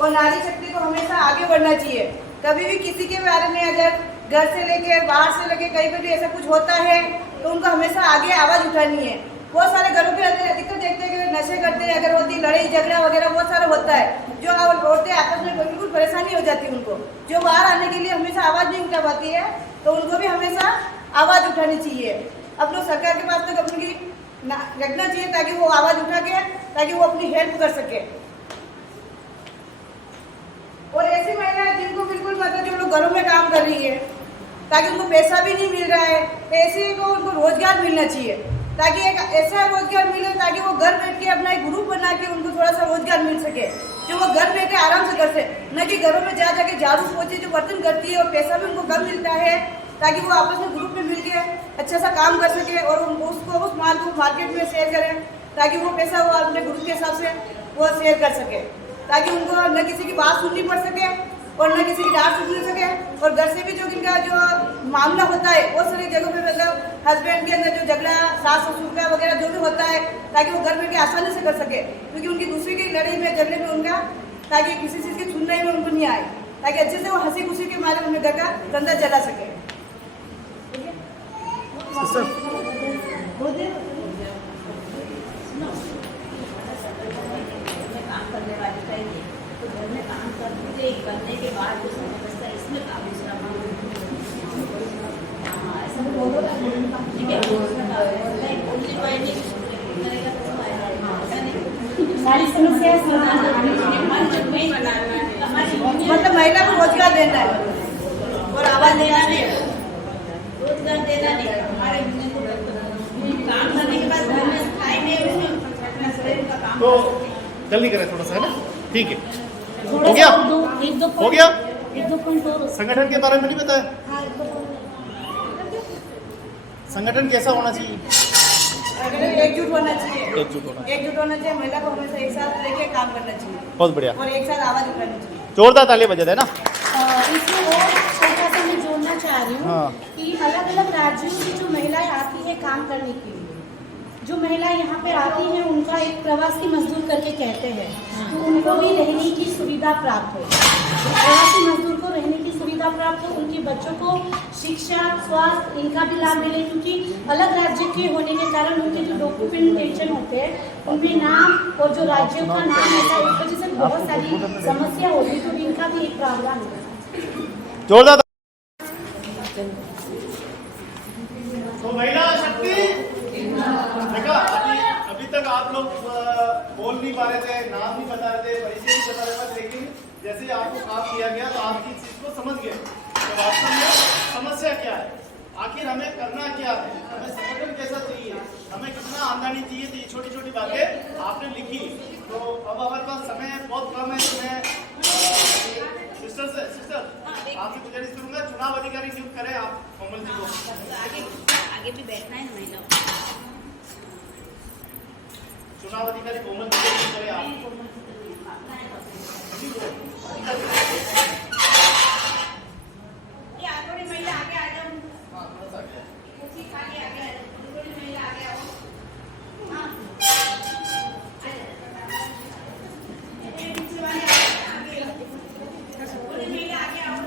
और नारी शक्ति को हमेशा आगे बढ़ना चाहिए। कभी भी किसी के बारे में अगर घर से लेके बाहर से लेके कहीं पर भी ऐसा कुछ होता है तो उनको हमेशा आगे आवाज उठानी है। बहुत सारे घरों के अंदर अधिकतर देखते हैं कि नशे करते हैं, अगर होती लड़ाई झगड़ा वगैरह बहुत सारा होता है, जो औरतें आपस में बिल्कुल परेशानी हो जाती है उनको, जो बाहर आने के लिए हमेशा आवाज नहीं उठा पाती है, तो उनको भी हमेशा आवाज उठानी चाहिए। अब लोग सरकार के पास तक अपनी रखना चाहिए ताकि वो आवाज उठा के ताकि वो अपनी हेल्प कर सके। और ऐसी महिलाएं जिनको बिल्कुल मतलब जो लोग घरों में काम कर रही है, ताकि उनको पैसा भी नहीं मिल रहा है, ऐसे को उनको रोजगार मिलना चाहिए, ताकि एक ऐसा रोजगार मिले ताकि वो घर बैठ के अपना एक ग्रुप बना के उनको थोड़ा सा रोजगार मिल सके, जो वो घर बैठे आराम से कर सके, न कि घरों में जा जाके झाड़ू पोछे जो बर्तन करती है और पैसा भी उनको कम मिलता है, ताकि वो आपस में ग्रुप में मिलके अच्छा सा काम कर सके और उसको उस माल को मार्केट में शेयर करें, ताकि वो पैसा वो अपने ग्रुप के हिसाब से वो शेयर कर सके, ताकि उनको न किसी की बात सुननी पड़ सके और न किसी की डांट सुननी सके। और घर से भी जो इनका जो मामला होता है वो सारी जगहों पे मतलब हस्बैंड के अंदर जो झगड़ा सास ससुर का वगैरह जो भी होता है, ताकि वो घर बैठ के आसानी से कर सके, क्योंकि उनकी दूसरे की लड़ाई में झगड़े में उनका ताकि किसी चीज़ की सुनने में उनको नहीं आए, ताकि अच्छे से वो हंसी खुशी के मारे अपने घर का धंधा चला सके। काम करने वाली चाहिए, तो घर में काम करने के बाद जो समय बचता है इसमें काम दूसरा ऐसा बोलो ठीक है। सारी समस्या मतलब महिला को रोजगार देना है और आवाज देना नहीं है। रोजगार देना नहीं, हमारे काम करने के बाद घर में खाए नहीं, उसमें अपना शरीर का काम तो जल्दी करें थोड़ा सा, है ना? ठीक है, थोड़ा हो गया? सा हो गया? एक दो पॉइंट और संगठन के बारे में नहीं बताया? हाँ, एक दो point। संगठन कैसा होना चाहिए? एकजुट होना चाहिए, एकजुट होना। एकजुट होना चाहिए। महिला को हमेशा एक साथ लेके काम करना चाहिए बहुत बढ़िया, और एक साथ आवाज उठानी चाहिए। जोरदार तालियां बजा देना। इसमें और छोटा सा मैं जोड़ना चाह रही हूँ हाँ। कि अलग अलग राज्यों की जो महिलाएं आती है काम करने के लिए, जो महिलाएं यहाँ पे आती हैं उनका एक प्रवासी मजदूर करके कहते हैं, तो उनको भी रहने की सुविधा प्राप्त हो, प्रवासी मजदूर को रहने की सुविधा प्राप्त हो, उनके बच्चों को शिक्षा स्वास्थ्य इनका भी लाभ मिले, क्योंकि अलग राज्य के होने के कारण उनके जो डॉक्यूमेंटेशन होते हैं उनमें नाम और जो राज्यों का नाम होता है, इस वजह से बहुत सारी समस्या होती है, तो इनका भी एक प्रावधान होता है। जोरदार। तो महिला शक्ति देखा, अभी तक आप लोग बोल नहीं पा रहे थे, नाम नहीं बता रहे थे, परिचय नहीं बता रहे थे, लेकिन जैसे आपको काम दिया गया तो आप इस चीज को समझ गए तो वास्तव में समस्या क्या है, आखिर हमें करना क्या है, हमें संगठन कैसा चाहिए, हमें कितना आमदनी चाहिए। तो ये छोटी छोटी बातें आपने लिखी। तो अब हमारे पास समय बहुत कम है, तो मैं सिस्टर आपसे गुजारिश करूंगा, चुनाव अधिकारी नियुक्त करें आप कोमल जी को। आगे भी बैठना है महिलाओं। चुनाव अधिकारी कोमल जी को नियुक्त करें आप। ये थोड़ी महिला आगे आ जाओ, हाँ, थोड़ा सा आगे। कुर्सी खाली आगे आ जाओ, थोड़ी महिला आगे आओ। हाँ, ये दूसरी वाली आगे, थोड़ी महिला आगे आओ।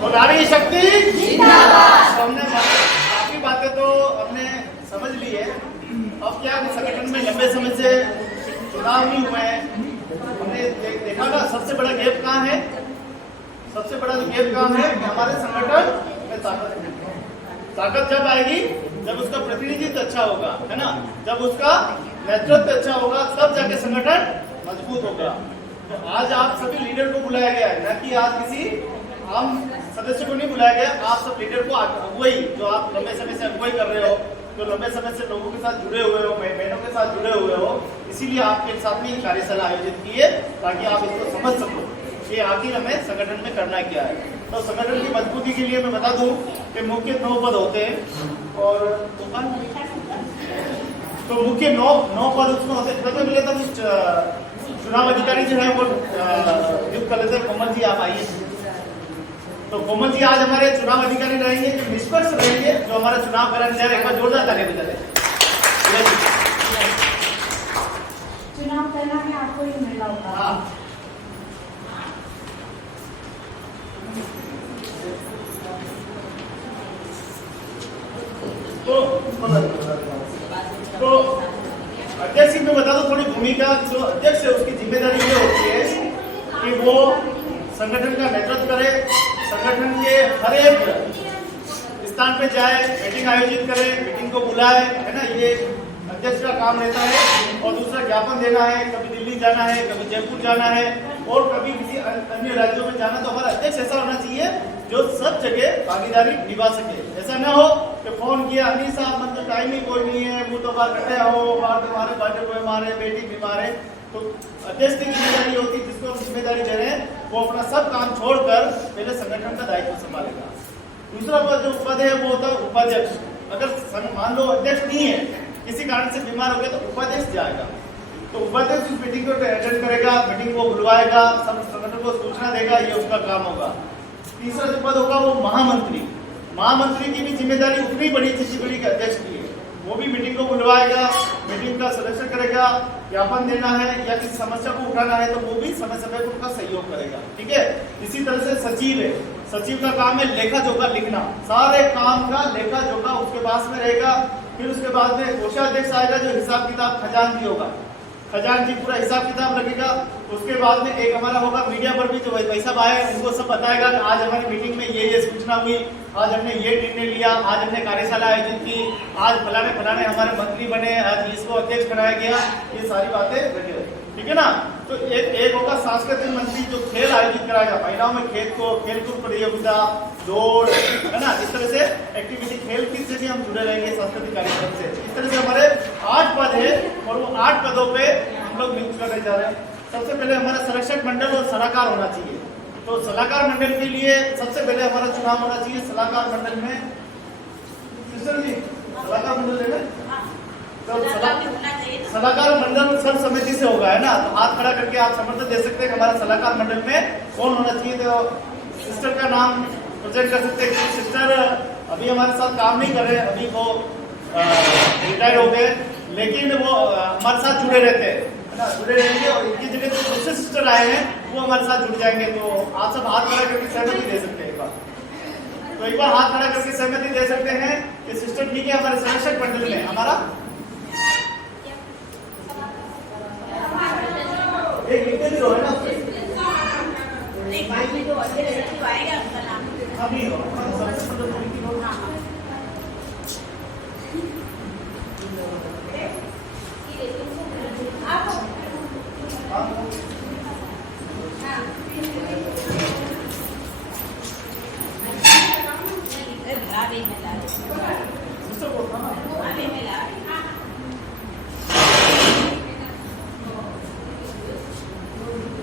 तो नारी शक्ति जिंदाबाद। तो हमने काफी बातें तो हमने समझ ली है। अब क्या संगठन में लंबे समय से चुनाव नहीं हुए हैं, हमने देखा ना सबसे बड़ा गैप कहाँ है, सबसे बड़ा गैप कहाँ है कि हमारे संगठन में ताकत जब आएगी जब उसका प्रतिनिधित्व अच्छा होगा, है ना, जब उसका नेतृत्व अच्छा होगा, तब जाके संगठन मजबूत होगा। तो आज आप सभी लीडर को बुलाया गया है, न कि आज किसी आम सदस्य को नहीं बुलाया गया। आप सब लीडर को अगुवाई, जो आप लंबे समय से अगुवाई कर रहे हो, जो लंबे समय से लोगों के साथ जुड़े हुए हो, बहनों के साथ जुड़े हुए हो, इसीलिए आपके साथ में ये कार्यशाला आयोजित की है ताकि आप इसको समझ सको कि आखिर हमें संगठन में करना क्या है। तो संगठन की मजबूती के लिए मैं बता दूं कि मुख्य 9 पद होते हैं और तो मुख्य 9 पद उसमें होते हैं। मिले तो चुनाव अधिकारी जो है वो नियुक्त कर लेते हैं। कोमल जी आप आइए। तो कोमल जी आज हमारे चुनाव अधिकारी रहेंगे, जो निष्पक्ष रहेंगे, जो हमारा चुनाव कराने जा रहे हैं। एक बार जोरदार तालियां बजा दें। चुनाव करना है आपको ही महिलाओं का। हाँ। तो अध्यक्ष की मैं बता दूं थोड़ी भूमिका। जो अध्यक्ष है उसकी जिम्मेदारी ये होती है कि वो संगठन का नेतृत्व करे, संगठन के हर एक स्थान पे जाए, मीटिंग आयोजित करे, मीटिंग को बुलाए, है ना, ये अध्यक्ष का काम रहता है। और दूसरा ज्ञापन देना है, कभी दिल्ली जाना है, कभी जयपुर जाना है और कभी किसी अन्य राज्यों में जाना। तो हमारा अध्यक्ष ऐसा होना चाहिए जो सब जगह भागीदारी निभा सके। ऐसा ना हो कि फोन किया अनिल साहब मतलब टाइम ही कोई नहीं है, मुँह तो बाहर कटे हो, बाहर तुम्हारे बाटे को मारे, बेटी बीमार है। तो अध्यक्ष की जिम्मेदारी होती है, जिसको हम जिम्मेदारी दे रहे हैं वो अपना सब काम छोड़कर पहले संगठन का दायित्व संभालेगा। दूसरा पद जो पद है वो होता है उपाध्यक्ष। अगर मान लो अध्यक्ष नहीं है, किसी कारण से बीमार हो गया तो उपाध्यक्ष जाएगा। तो उपाध्यक्ष उस मीटिंग को अटेंड करेगा, मीटिंग को बुलवाएगा, सब संगठन को सूचना देगा, ये उसका काम होगा। तीसरा जो पद होगा वो महामंत्री। महामंत्री की भी जिम्मेदारी उतनी बड़ी जितनी बड़ी अध्यक्ष की है। वो भी मीटिंग को बुलवाएगा, मीटिंग का सदस्य करेगा, ज्ञापन देना है या किसी समस्या को उठाना है तो वो भी समय समय पर उनका सहयोग करेगा। ठीक है। इसी तरह से सचिव है, सचिव का काम है लेखा जोखा लिखना, सारे काम का लेखा जोखा उसके पास में रहेगा। फिर उसके बाद में कोषाध्यक्ष आएगा जो हिसाब किताब खजानची होगा, खजानची पूरा हिसाब किताब रखेगा। उसके बाद में एक हमारा होगा मीडिया पर भी जो भाई साहब आए उनको सब बताएगा कि आज हमारी मीटिंग में ये सूचना हुई, आज हमने ये निर्णय लिया, आज हमने कार्यशाला आयोजित की, आज फलाने फलाने हमारे मंत्री बने, आज इसको अध्यक्ष बनाया गया, ये सारी बातें रखी होती, ठीक है ना। तो एक होगा सांस्कृतिक मंत्री जो खेल आयोजित कराएगा, महिलाओं में खेलकूद प्रतियोगिता, दौड़, है ना, इस तरह से एक्टिविटी खेल कूद से भी हम जुड़े रहेंगे सांस्कृतिक कार्यक्रम से। इस तरह से हमारे 8 पद है और वो 8 पदों पे हम लोग नियुक्त करने जा रहे हैं। सबसे पहले हमारा संरक्षक मंडल और सलाहकार होना चाहिए। तो सलाहकार मंडल के लिए सबसे पहले हमारा चुनाव होना चाहिए। सलाहकार मंडल में सिस्टर जी सलाहकार मंडल है ना, तो सलाहकार मंडल सर्वसम्मति से होगा, है ना। तो हाथ खड़ा करके आप समर्थन दे सकते हैं कि हमारा सलाहकार मंडल में कौन होना चाहिए। तो सिस्टर का नाम प्रेजेंट कर सकते हैं। सिस्टर अभी हमारे साथ काम नहीं कर रहे, अभी वो रिटायर हो गए, लेकिन वो हमारे साथ जुड़े रहते हैं, है ना, जुड़े रहेंगे। और इनकी जगह जो दूसरे सिस्टर आए हैं वो हमारे साथ जुड़ जाएंगे। तो आप सब हाथ खड़ा करके सहमति दे सकते हैं एक बार। तो एक बार हाथ खड़ा करके सहमति दे सकते हैं कि सिस्टर ठीक है हमारे संरक्षक मंडल में हमारा एक लिखते भी हो, है ना, अभी हो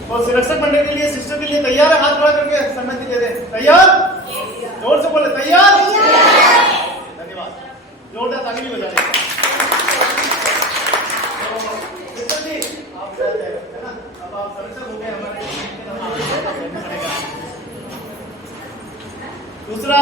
तो संरक्षक मंडल के लिए सिस्टर के लिए तैयार है? हाथ खड़ा करके सहमति दे दें। तैयार? जोर से बोले तैयार। धन्यवाद, जोरदार ताली भी बजा दें। सिस्टर जी आप है ना, अब आप संरक्षक हो गए हमारे। दूसरा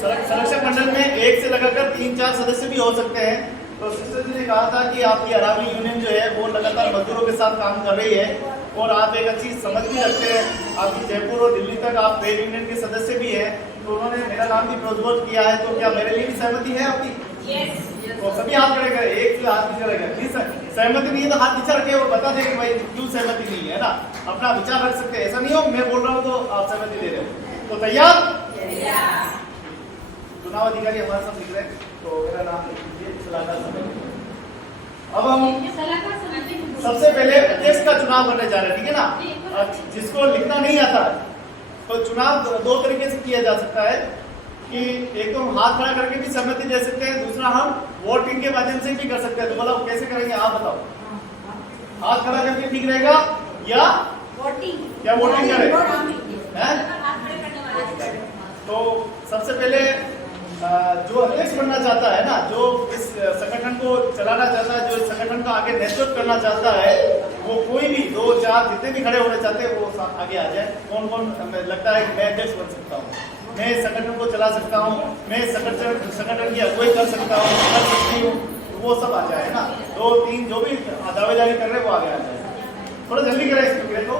संरक्षक मंडल में 1 से लगाकर 3-4 सदस्य भी हो सकते हैं। तो सिस्टर जी ने कहा था कि आपकी अरावली यूनियन जो है वो लगातार मजदूरों के साथ काम कर रही है और आप एक अच्छी समझ भी रखते हैं। आपकी जयपुर और दिल्ली तक आप ट्रेड यूनियन के सदस्य भी हैं। तो उन्होंने मेरा नाम भी प्रज्वल किया है। तो क्या मेरे लिए भी सहमति है आपकी? तो सभी हाथ खड़े करें, एक से हाथ नीचे रखें। सहमति नहीं है तो हाथ नीचे रखें और बता दें कि भाई क्यों सहमति नहीं है ना। अपना विचार रख सकते हैं, ऐसा नहीं हो मैं बोल रहा हूँ तो आप सहमति दे रहे हो। तो तैयार? चुनाव अधिकारी हमारे साथ लिख रहे हैं, तो मेरा नाम लिख लीजिए सलाहकार समिति। अब हम सबसे पहले अध्यक्ष का चुनाव करने जा रहे हैं, ठीक है ना। जिसको लिखना नहीं आता तो चुनाव 2 तरीके से किया जा सकता है कि एक तो हम हाथ खड़ा करके भी सहमति दे सकते हैं, दूसरा हम वोटिंग के माध्यम से भी कर सकते हैं। तो मतलब कैसे करेंगे आप बताओ? हाथ खड़ा करके ठीक रहेगा या वोटिंग? क्या वोटिंग करें? तो सबसे पहले जो अध्यक्ष बनना चाहता है ना, जो इस संगठन को चलाना चाहता है, जो इस संगठन का आगे नेतृत्व करना चाहता है, वो कोई भी 2-4 जितने भी खड़े होने चाहते हैं वो आगे आ जाए। कौन कौन लगता है कि मैं अध्यक्ष बन सकता हूँ, मैं इस संगठन को चला सकता हूँ, मैं संगठन की अगुवाई कर सकता हूँ, कर सकती हूँ, वो सब आ जाए ना। 2-3 जो भी दावेदारी कर रहे हैं वो आगे आ जाए। थोड़ा जल्दी करें इस प्रक्रिया को,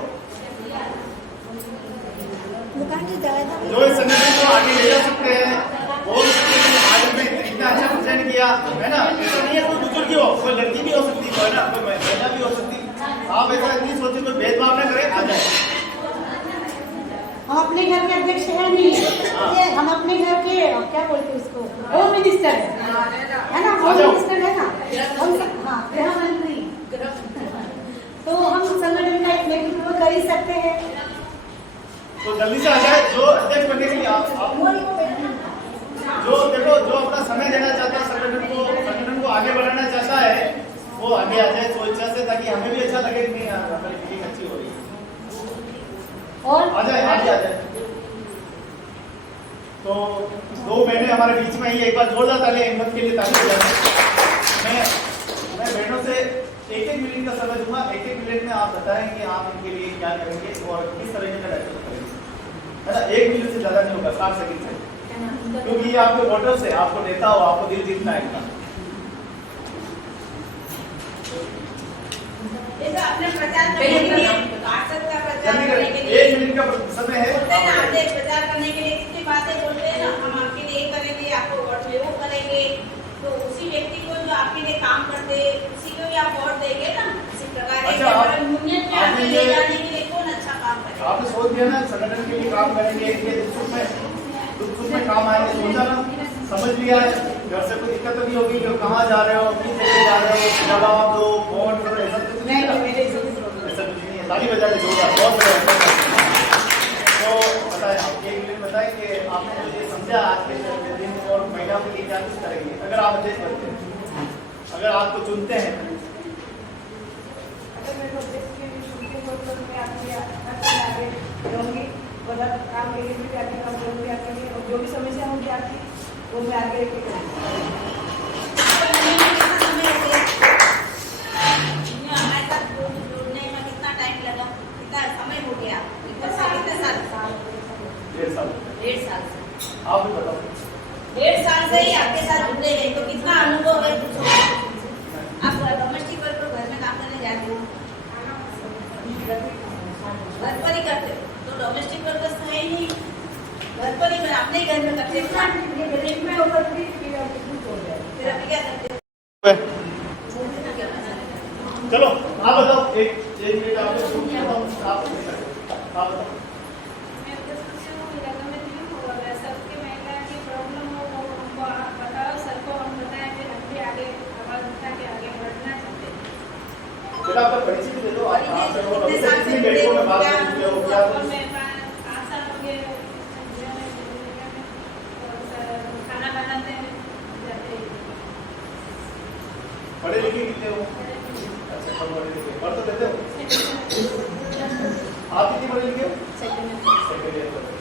जो इस संगठन को आगे ले जा सकते हैं। और आज हमने इतना अच्छा प्रेजेंट किया, है ना। ऐसा नहीं है कोई बुजुर्ग हो, कोई लड़की भी हो सकती है ना, कोई महिला भी हो सकती है। आप ऐसा नहीं सोचे, कोई भेदभाव न करें, आ जाए। हम अपने घर के अध्यक्ष है नहीं, हम अपने घर के क्या बोलते हैं उसको, होम मिनिस्टर है ना, होम मिनिस्टर है ना, हम गृह मंत्री। तो हम संगठन का एक नेतृत्व कर ही सकते हैं। तो जल्दी से आ जाए जो अध्यक्ष बनने के लिए आप जो देखो जो अपना समय देना चाहता है संगठन को आगे बढ़ाना चाहता है वो आगे आ जाए स्वेच्छा से, ताकि हमें भी अच्छा लगे कि नहीं हमारी मीटिंग अच्छी हो रही है। और आ जाए आगे आ जाए। तो 2 महीने हमारे बीच में ही एक बार जोरदार ताली हिम्मत के लिए ताली हो जाए। मैं बहनों से 1-1 मिनट का समय दूंगा। 1-1 मिनट में आप बताएं कि आप इनके लिए क्या करेंगे और किस तरह का नेतृत्व करेंगे, है ना। 1 मिनट से ज्यादा नहीं होगा, 60 सेकंड से, क्योंकि ये आपके वोटर्स है, आपको नेता हो, आपको दिल जीतना है इतना। अपने प्रचार करने के लिए 1 मिनट का समय है। प्रचार करने के लिए कितनी बातें बोलते हैं ना, हम आपके लिए करेंगे, आपको वोट में वो करेंगे। तो उसी व्यक्ति को जो आपके लिए काम करते उसी को भी आप वोट देंगे ना। इसी प्रकार यूनियन में आगे ले जाने के लिए कौन अच्छा काम काम करें। आपने सोच दिया ना संगठन के लिए काम करेंगे, ये दुख सुख में काम आएंगे, सोचा ना, समझ लिया है, घर से कोई दिक्कत तो नहीं होगी कि कहाँ जा रहे हो, किस जगह जा रहे हो, जवाब दो, फोन करो, ऐसा कुछ नहीं है। ऐसा कुछ नहीं है, ताली बजा ले जोरदार, बहुत बढ़िया। तो बताएं, आप एक मिनट बताएं कि आपने जो ये समझा आज के दिन और महिला के लिए क्या कुछ करेंगे अगर आप अध्यक्ष बनते हैं, अगर आपको चुनते हैं। अगर मेरे को अध्यक्ष के लिए चुनते हो तो मैं आपके आगे रहूँगी, मतलब काम के लिए भी आगे काम करूँगी, आपके लिए और जो भी समस्या होगी आपकी वो मैं आगे लेके करूँगी। हमारे साथ जुड़ने में कितना टाइम लगा, कितना समय हो गया, कितने साल? 1.5 साल। 1.5 साल से। आप भी बताओ। 1.5 साल से ही आपके साथ जुड़े हैं तो कितना अनुभव है? आप डोमेस्टिक वर्क घर में काम करने जाते हो, घर पर ही करते हो, तो डोमेस्टिक वर्क तो है ही नहीं, घर पर ही अपने ही घर में करते हो, फिर अभी क्या करते हो? चलो आप बताओ, एक मिनट आपको शुरू किया था, आप बताओ। बेटा आपका परिचय दे दो, आप कितने साल से कितनी जुड़े डेटों हो, में बात क्या करते हो, क्या खाना बनाते हैं, पढ़े लिखे कितने हो? अच्छा, कम पढ़े लिखे, पढ़ तो देते हो? आप कितनी पढ़े लिखे हो? सेकंड ईयर पढ़े।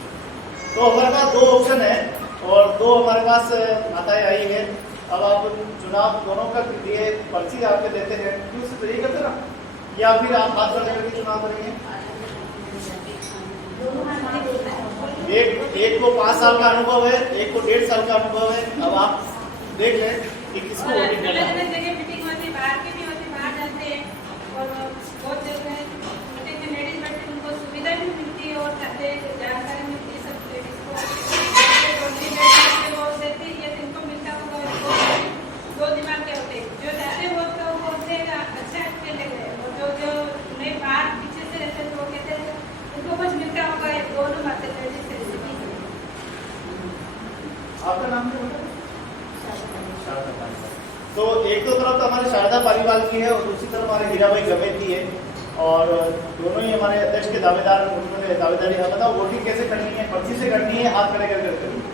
तो हमारे पास 2 ऑप्शन है और 2 हमारे पास माताएं आई है। अब आप चुनाव दोनों का लिए पर्ची आपके देते हैं, क्यों सिर्फ यही करते ना, या फिर आप हाथ खड़े करके चुनाव करेंगे? एक को 5 साल का अनुभव है, एक को 1.5 साल का अनुभव है। अब आप देख लें कि किसको वोटिंग करना है। मीटिंग होती, बाहर की भी होती, बाहर जाते हैं और बहुत जगह मीटिंग में लेडीज बैठते हैं, उनको सुविधा भी मिलती है और जानकारी मिलती है सब लेडीज को, वो देती है, इनको मिलता होगा, दो दिमाग के होते हैं, जो जाते हो तो वो बोलते हैं अच्छा अच्छे लग रहे हैं, और जो नहीं बाहर पीछे से रहते हैं तो वो कहते हैं उनको कुछ मिलता होगा, दोनों बातें लेडीज से। आपका नाम क्या है? तो एक तो तरफ तो हमारे शारदा पालीवाल की है और दूसरी तरफ हमारे हीराबाई गवेती है और दोनों ही हमारे अध्यक्ष के दावेदार, उन्होंने दावेदारी है। बताओ वोटिंग कैसे करनी है? पर्ची से करनी है, हाथ खड़े करके करनी है?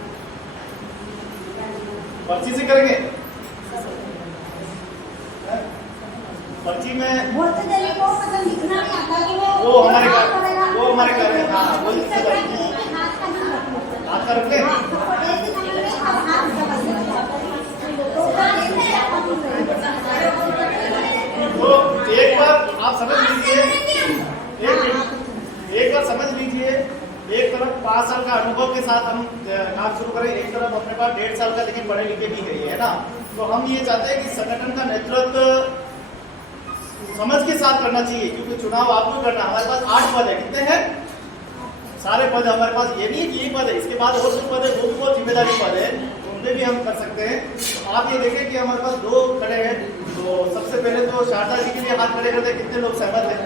पर्ची से करेंगे? पर्ची में वो हमारे घर में, हाँ वो हाथ कर रखे। तो एक बार आप समझ लीजिए, एक बार समझ लीजिए, एक तरफ 5 साल का अनुभव के साथ हम काम शुरू करें, एक तरफ अपने पास 1.5 साल का लेकिन पढ़े लिखे भी गई है ना। तो हम ये चाहते हैं कि संगठन का नेतृत्व समझ के साथ करना चाहिए, क्योंकि चुनाव आपको करना। हमारे पास 8 पद है, कितने हैं? सारे पद हमारे पास, ये नहीं यही पद है, इसके बाद और जो पद है वो भी बहुत जिम्मेदारी पद है, उनमें भी हम कर सकते हैं। तो आप ये देखें कि हमारे पास 2 खड़े हैं। तो सबसे पहले तो शारदा जी के लिए हाथ खड़े करते, कितने लोग सहमत हैं?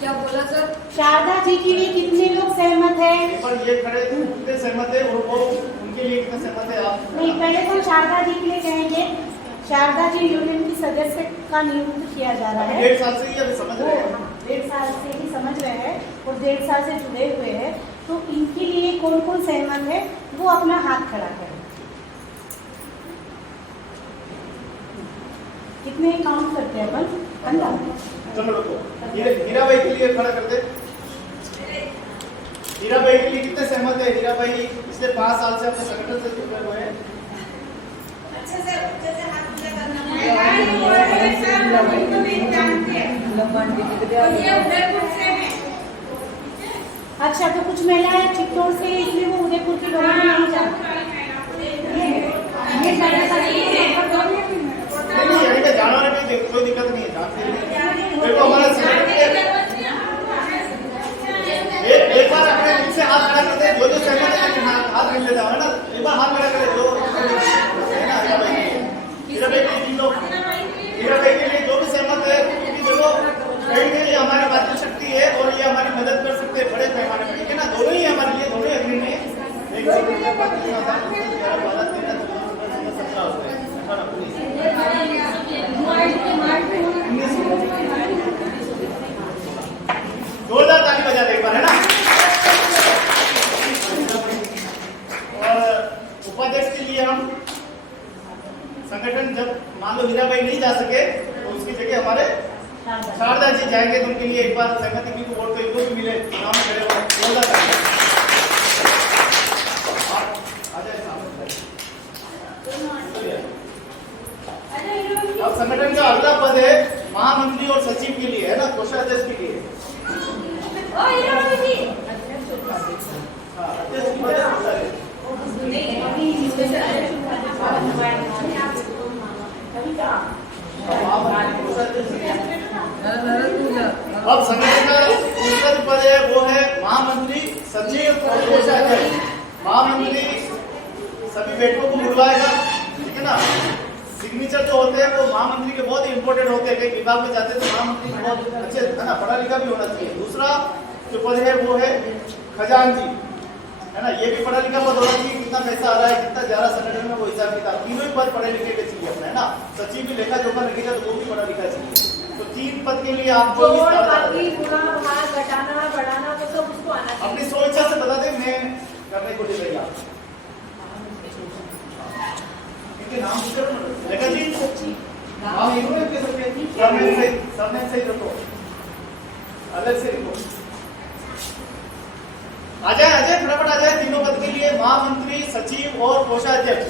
क्या बोला सर? शारदा जी के लिए कितने लोग सहमत है? पर ये खड़े कितने सहमत है और वो उनके लिए कितने सहमत है आप? नहीं, पहले तो शारदा जी के लिए कहेंगे। शारदा जी यूनियन की सदस्य का नियुक्त किया जा रहा है। 1.5 साल से ही अभी समझ रहे हैं। 1.5 साल से ही समझ रहे हैं और 1.5 साल से जुड़े हुए हैं। तो इनके लिए कौन कौन सहमत है वो अपना हाथ खड़ा करें। कितने काउंट करते हैं अपन? चलो रुको, हीराबाई के लिए खड़ा करते। हीराबाई के लिए कितने सहमत है? हीराबाई पिछले 5 साल से अपने संगठन से जुड़े हुए हैं। अच्छे से हाथ ऊंचा करना अच्छा, तो कुछ महिलाएं चित्तौड़ से, इसलिए वो उदयपुर की लोगों नहीं जाती। जानवर में कोई दिक्कत नहीं है, जानते हैं। देखो हमारा एक बार अपने नीचे हाथ खड़ा करते हैं, जो सहमत है हाथ मिल लेता है ना, एक बार हाथ खड़ा करे जो हीरा भाई के लिए हीरा भाई के लिए जो भी सहमत है, क्योंकि देखो कहीं के लिए हमारी बातचीत शक्ति है और ये हमारी मदद कर सकते हैं बड़े पैमाने पर, ठीक है ना। दोनों ही हमारे लिए, दोनों ही अग्रणी है। जोरदार ताली बजा दे एक बार, है ना। और उपाध्यक्ष के लिए हम संगठन, जब मान लो हीरा भाई नहीं जा सके तो उसकी जगह हमारे शारदा जी जाएंगे, तो उनके लिए एक बार संगठन की वोट तो इनको भी मिले, नाम खड़े हो। जोरदार ताली। अब संगठन का अगला पद है महामंत्री और सचिव के लिए, है ना, कोषाध्यक्ष के लिए। हाँ, अध्यक्ष की पद है। अब संगठन का दूसरा जो पद है वो है महामंत्री, सचिव और कोषाध्यक्ष। महामंत्री सभी बैठकों को बुलवाएगा, ठीक है ना। सिग्नेचर जो होते हैं वो महामंत्री के बहुत ही इंपॉर्टेंट होते हैं, कई विभाग में जाते हैं तो महामंत्री बहुत अच्छे, है ना, पढ़ा लिखा भी होना चाहिए। दूसरा जो पद है वो है खजांची, है ना। ये भी पढ़ा लिखा पद होना चाहिए, कितना पैसा आ रहा है, कितना जा रहा है संगठन में, वो हिसाब किताब। तीनों ही पद पढ़े लिखे के चाहिए अपना, है ना। सचिव भी लेखा जोखा लिखेगा तो वो भी पढ़ा लिखा चाहिए। तो 3 पद के लिए आपको घटाना बढ़ाना तो सब उसको आना चाहिए। अपनी स्वेच्छा से बता दें, मैं करने को दे रही आप इनके नाम लेखा जी, नाम इन्होंने के सबने सही रखो, अलग से लिखो। आ जाए फटाफट आ जाए। तीनों पद के लिए महामंत्री, सचिव और कोषाध्यक्ष।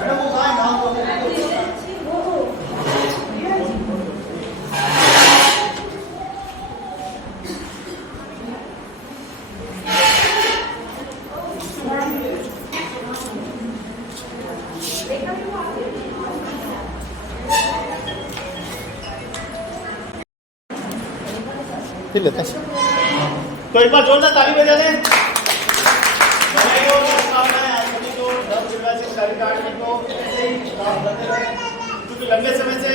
मैडम वो कहाँ है नाम? ठीक है, तो एक बार जोरदार ताली बजा दें। क्योंकि लंबे समय से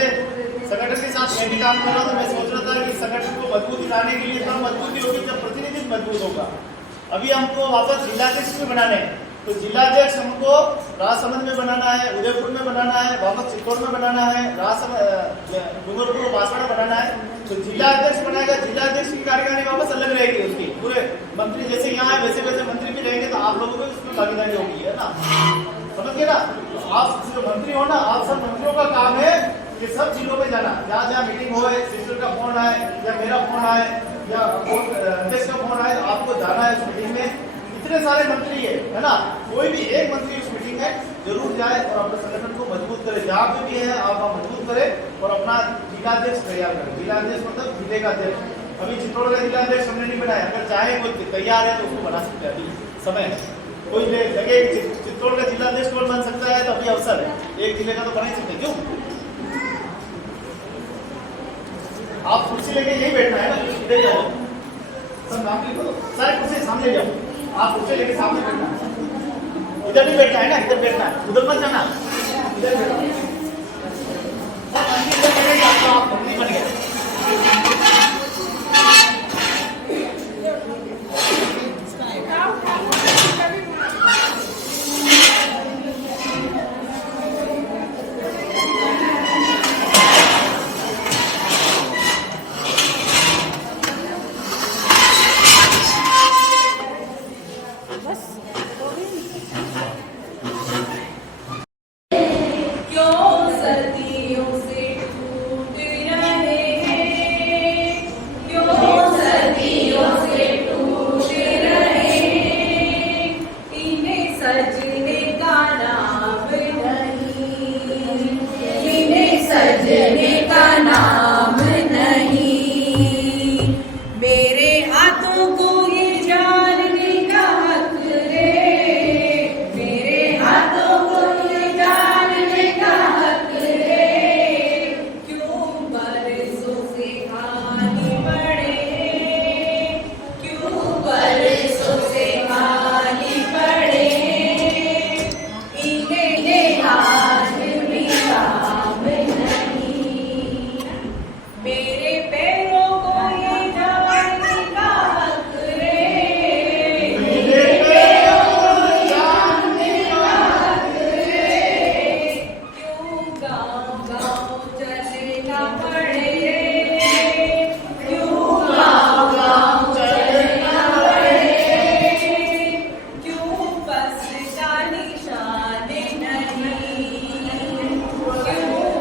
संगठन के साथ मैं भी काम कर रहा था, मैं सोच रहा था कि संगठन को मजबूती लाने के लिए तब मजबूती होगी जब प्रतिनिधित्व मजबूत होगा। अभी हमको वापस जिलाध्यक्ष में बनाने हैं, तो जिलाध्यक्ष हमको राजसमंद में बनाना है, उदयपुर में बनाना है, वापस चित्तौड़ में बनाना है, डूंगरपुर बांसवाड़ा बनाना है। तो जिलाध्यक्ष बनाएगा, जिलाध्यक्ष की कार्यकारिणी वापस अलग रहेगी उसकी। पूरे मंत्री जैसे यहाँ है वैसे वैसे मंत्री भी रहेंगे, तो आप लोगों को उसमें भागीदारी होगी, है ना। समझ गए ना। तो आप जो मंत्री हो ना, आप सब मंत्रियों का काम है कि सब जिलों में जाना, जहाँ जहाँ मीटिंग हो, सिस्टर का फोन आए या मेरा फोन आए या अध्यक्ष का फोन आए, आपको जाना है उस मीटिंग में। इतने सारे मंत्री है ना, कोई भी एक मंत्री उस मीटिंग में जरूर जाए और अपने संगठन को मजबूत करे। जहाँ पे भी है आप मजबूत करें और अपना जिलाध्यक्ष तैयार करें। जिलाध्यक्ष मतलब जिले का अध्यक्ष। अभी चित्तौड़ का जिलाध्यक्ष हमने नहीं बनाया, अगर चाहे कोई तैयार है तो उसको बना सकते हैं। अभी समय है, कोई लगे चित्तौड़ का जिलाध्यक्ष कौन बन सकता है, तो अभी अवसर है। एक जिले का तो बना ही सकते, क्यों? आप कुर्सी लेके यही बैठना है ना, इधर जाओ, सब नाम लिखो, सारे कुर्सी सामने जाओ। आप कुर्सी लेके सामने बैठना है, इधर नहीं बैठना है ना, इधर बैठना है, उधर मत जाना, इधर बैठना। आप मंत्री बन गए।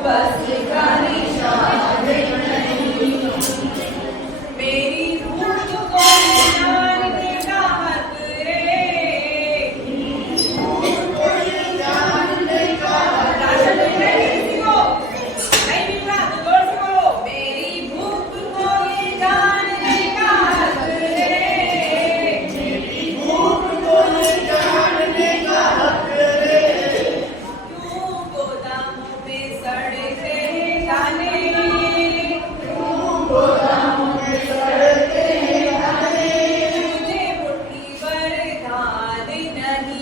बस का निशान नहीं, मेरी भूख को जानने का हक रे, राशन नहीं है किसी को, नहीं मिल रहा तो जोर से बोलो, मेरी भूख को ये जानने का हक रे, क्यों गोदामों में सड़ते हैं दाने, मुझे मुट्ठी भर धान नहीं,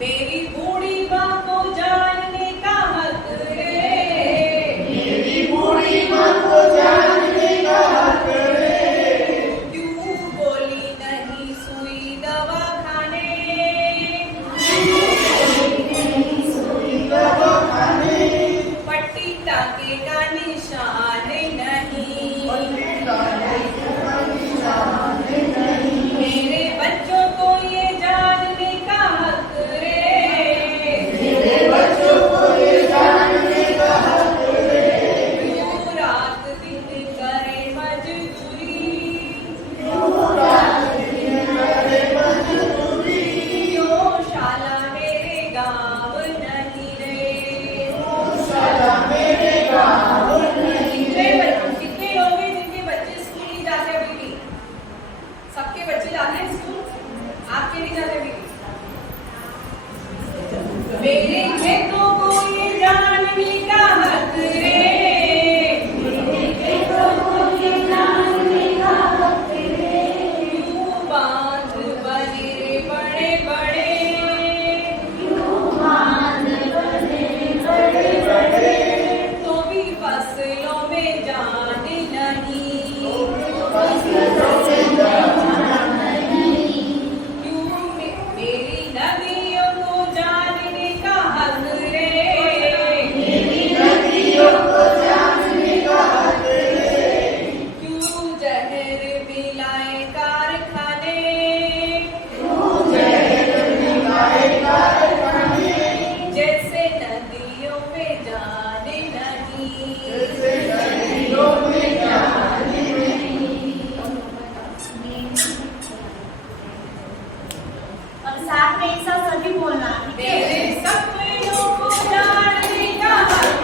मेरी बूढ़ी माँ को जानने का हक रे, क्यों बोली नहीं सुई दवा खाने, पट्टी टाके का निशान नहीं, मेरे बच्चों को ये जानने का हक रे, क्यों रात दिन करे मजदूरी, क्यों शाला मेरे गाँव नहीं रे, कितने लोग हैं जिनके बच्चे स्कूल नहीं जाते अभी भी? सबके बच्चे जाते हैं स्कूल, आपके नहीं जाते अभी? मेरे खेतों को ये जानने का हक रे, क्यों बांध बने बड़े बड़े, तो भी फसलों में जान नहीं, क्यों मेरी नदियों को जानने का हक रे, क्यों जहर मिलाए कारखाने, जैसे नदियों में जाने नहीं, और साथ में एक साथ सभी बोलना, ठीक है? मेरे सपनों को जानने का हक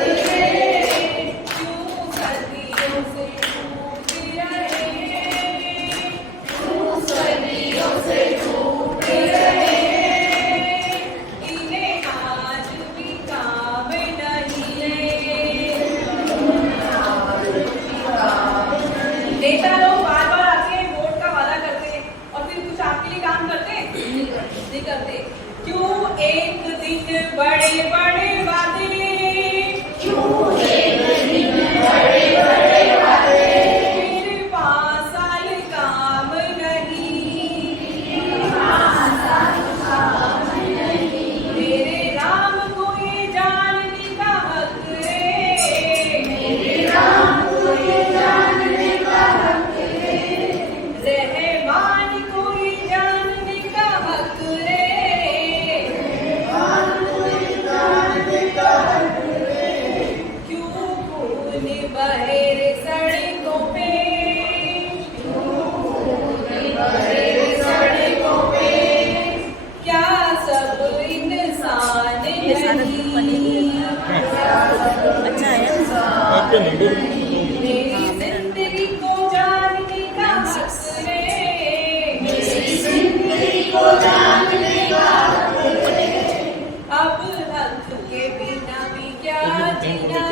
रे, क्यों सदियों से टूट रहे, इन्हें आज भी काम नहीं है, नेता लोग बार बार आके वोट का वादा करते हैं और फिर कुछ आपके लिए काम करते हैं? नहीं करते। क्यों एक दिन बड़े बड़े वादे, फिर 5 साल काम नहीं, मेरे राम को ये जानने का हक रे, रहमान को ये जानने का हक रे, क्यों खून बहे रे सड़कों पे, क्या सब इंसान नहीं, मेरी जिंदगी को जानने का हक रे, अब हक के बिना भी क्या जीना,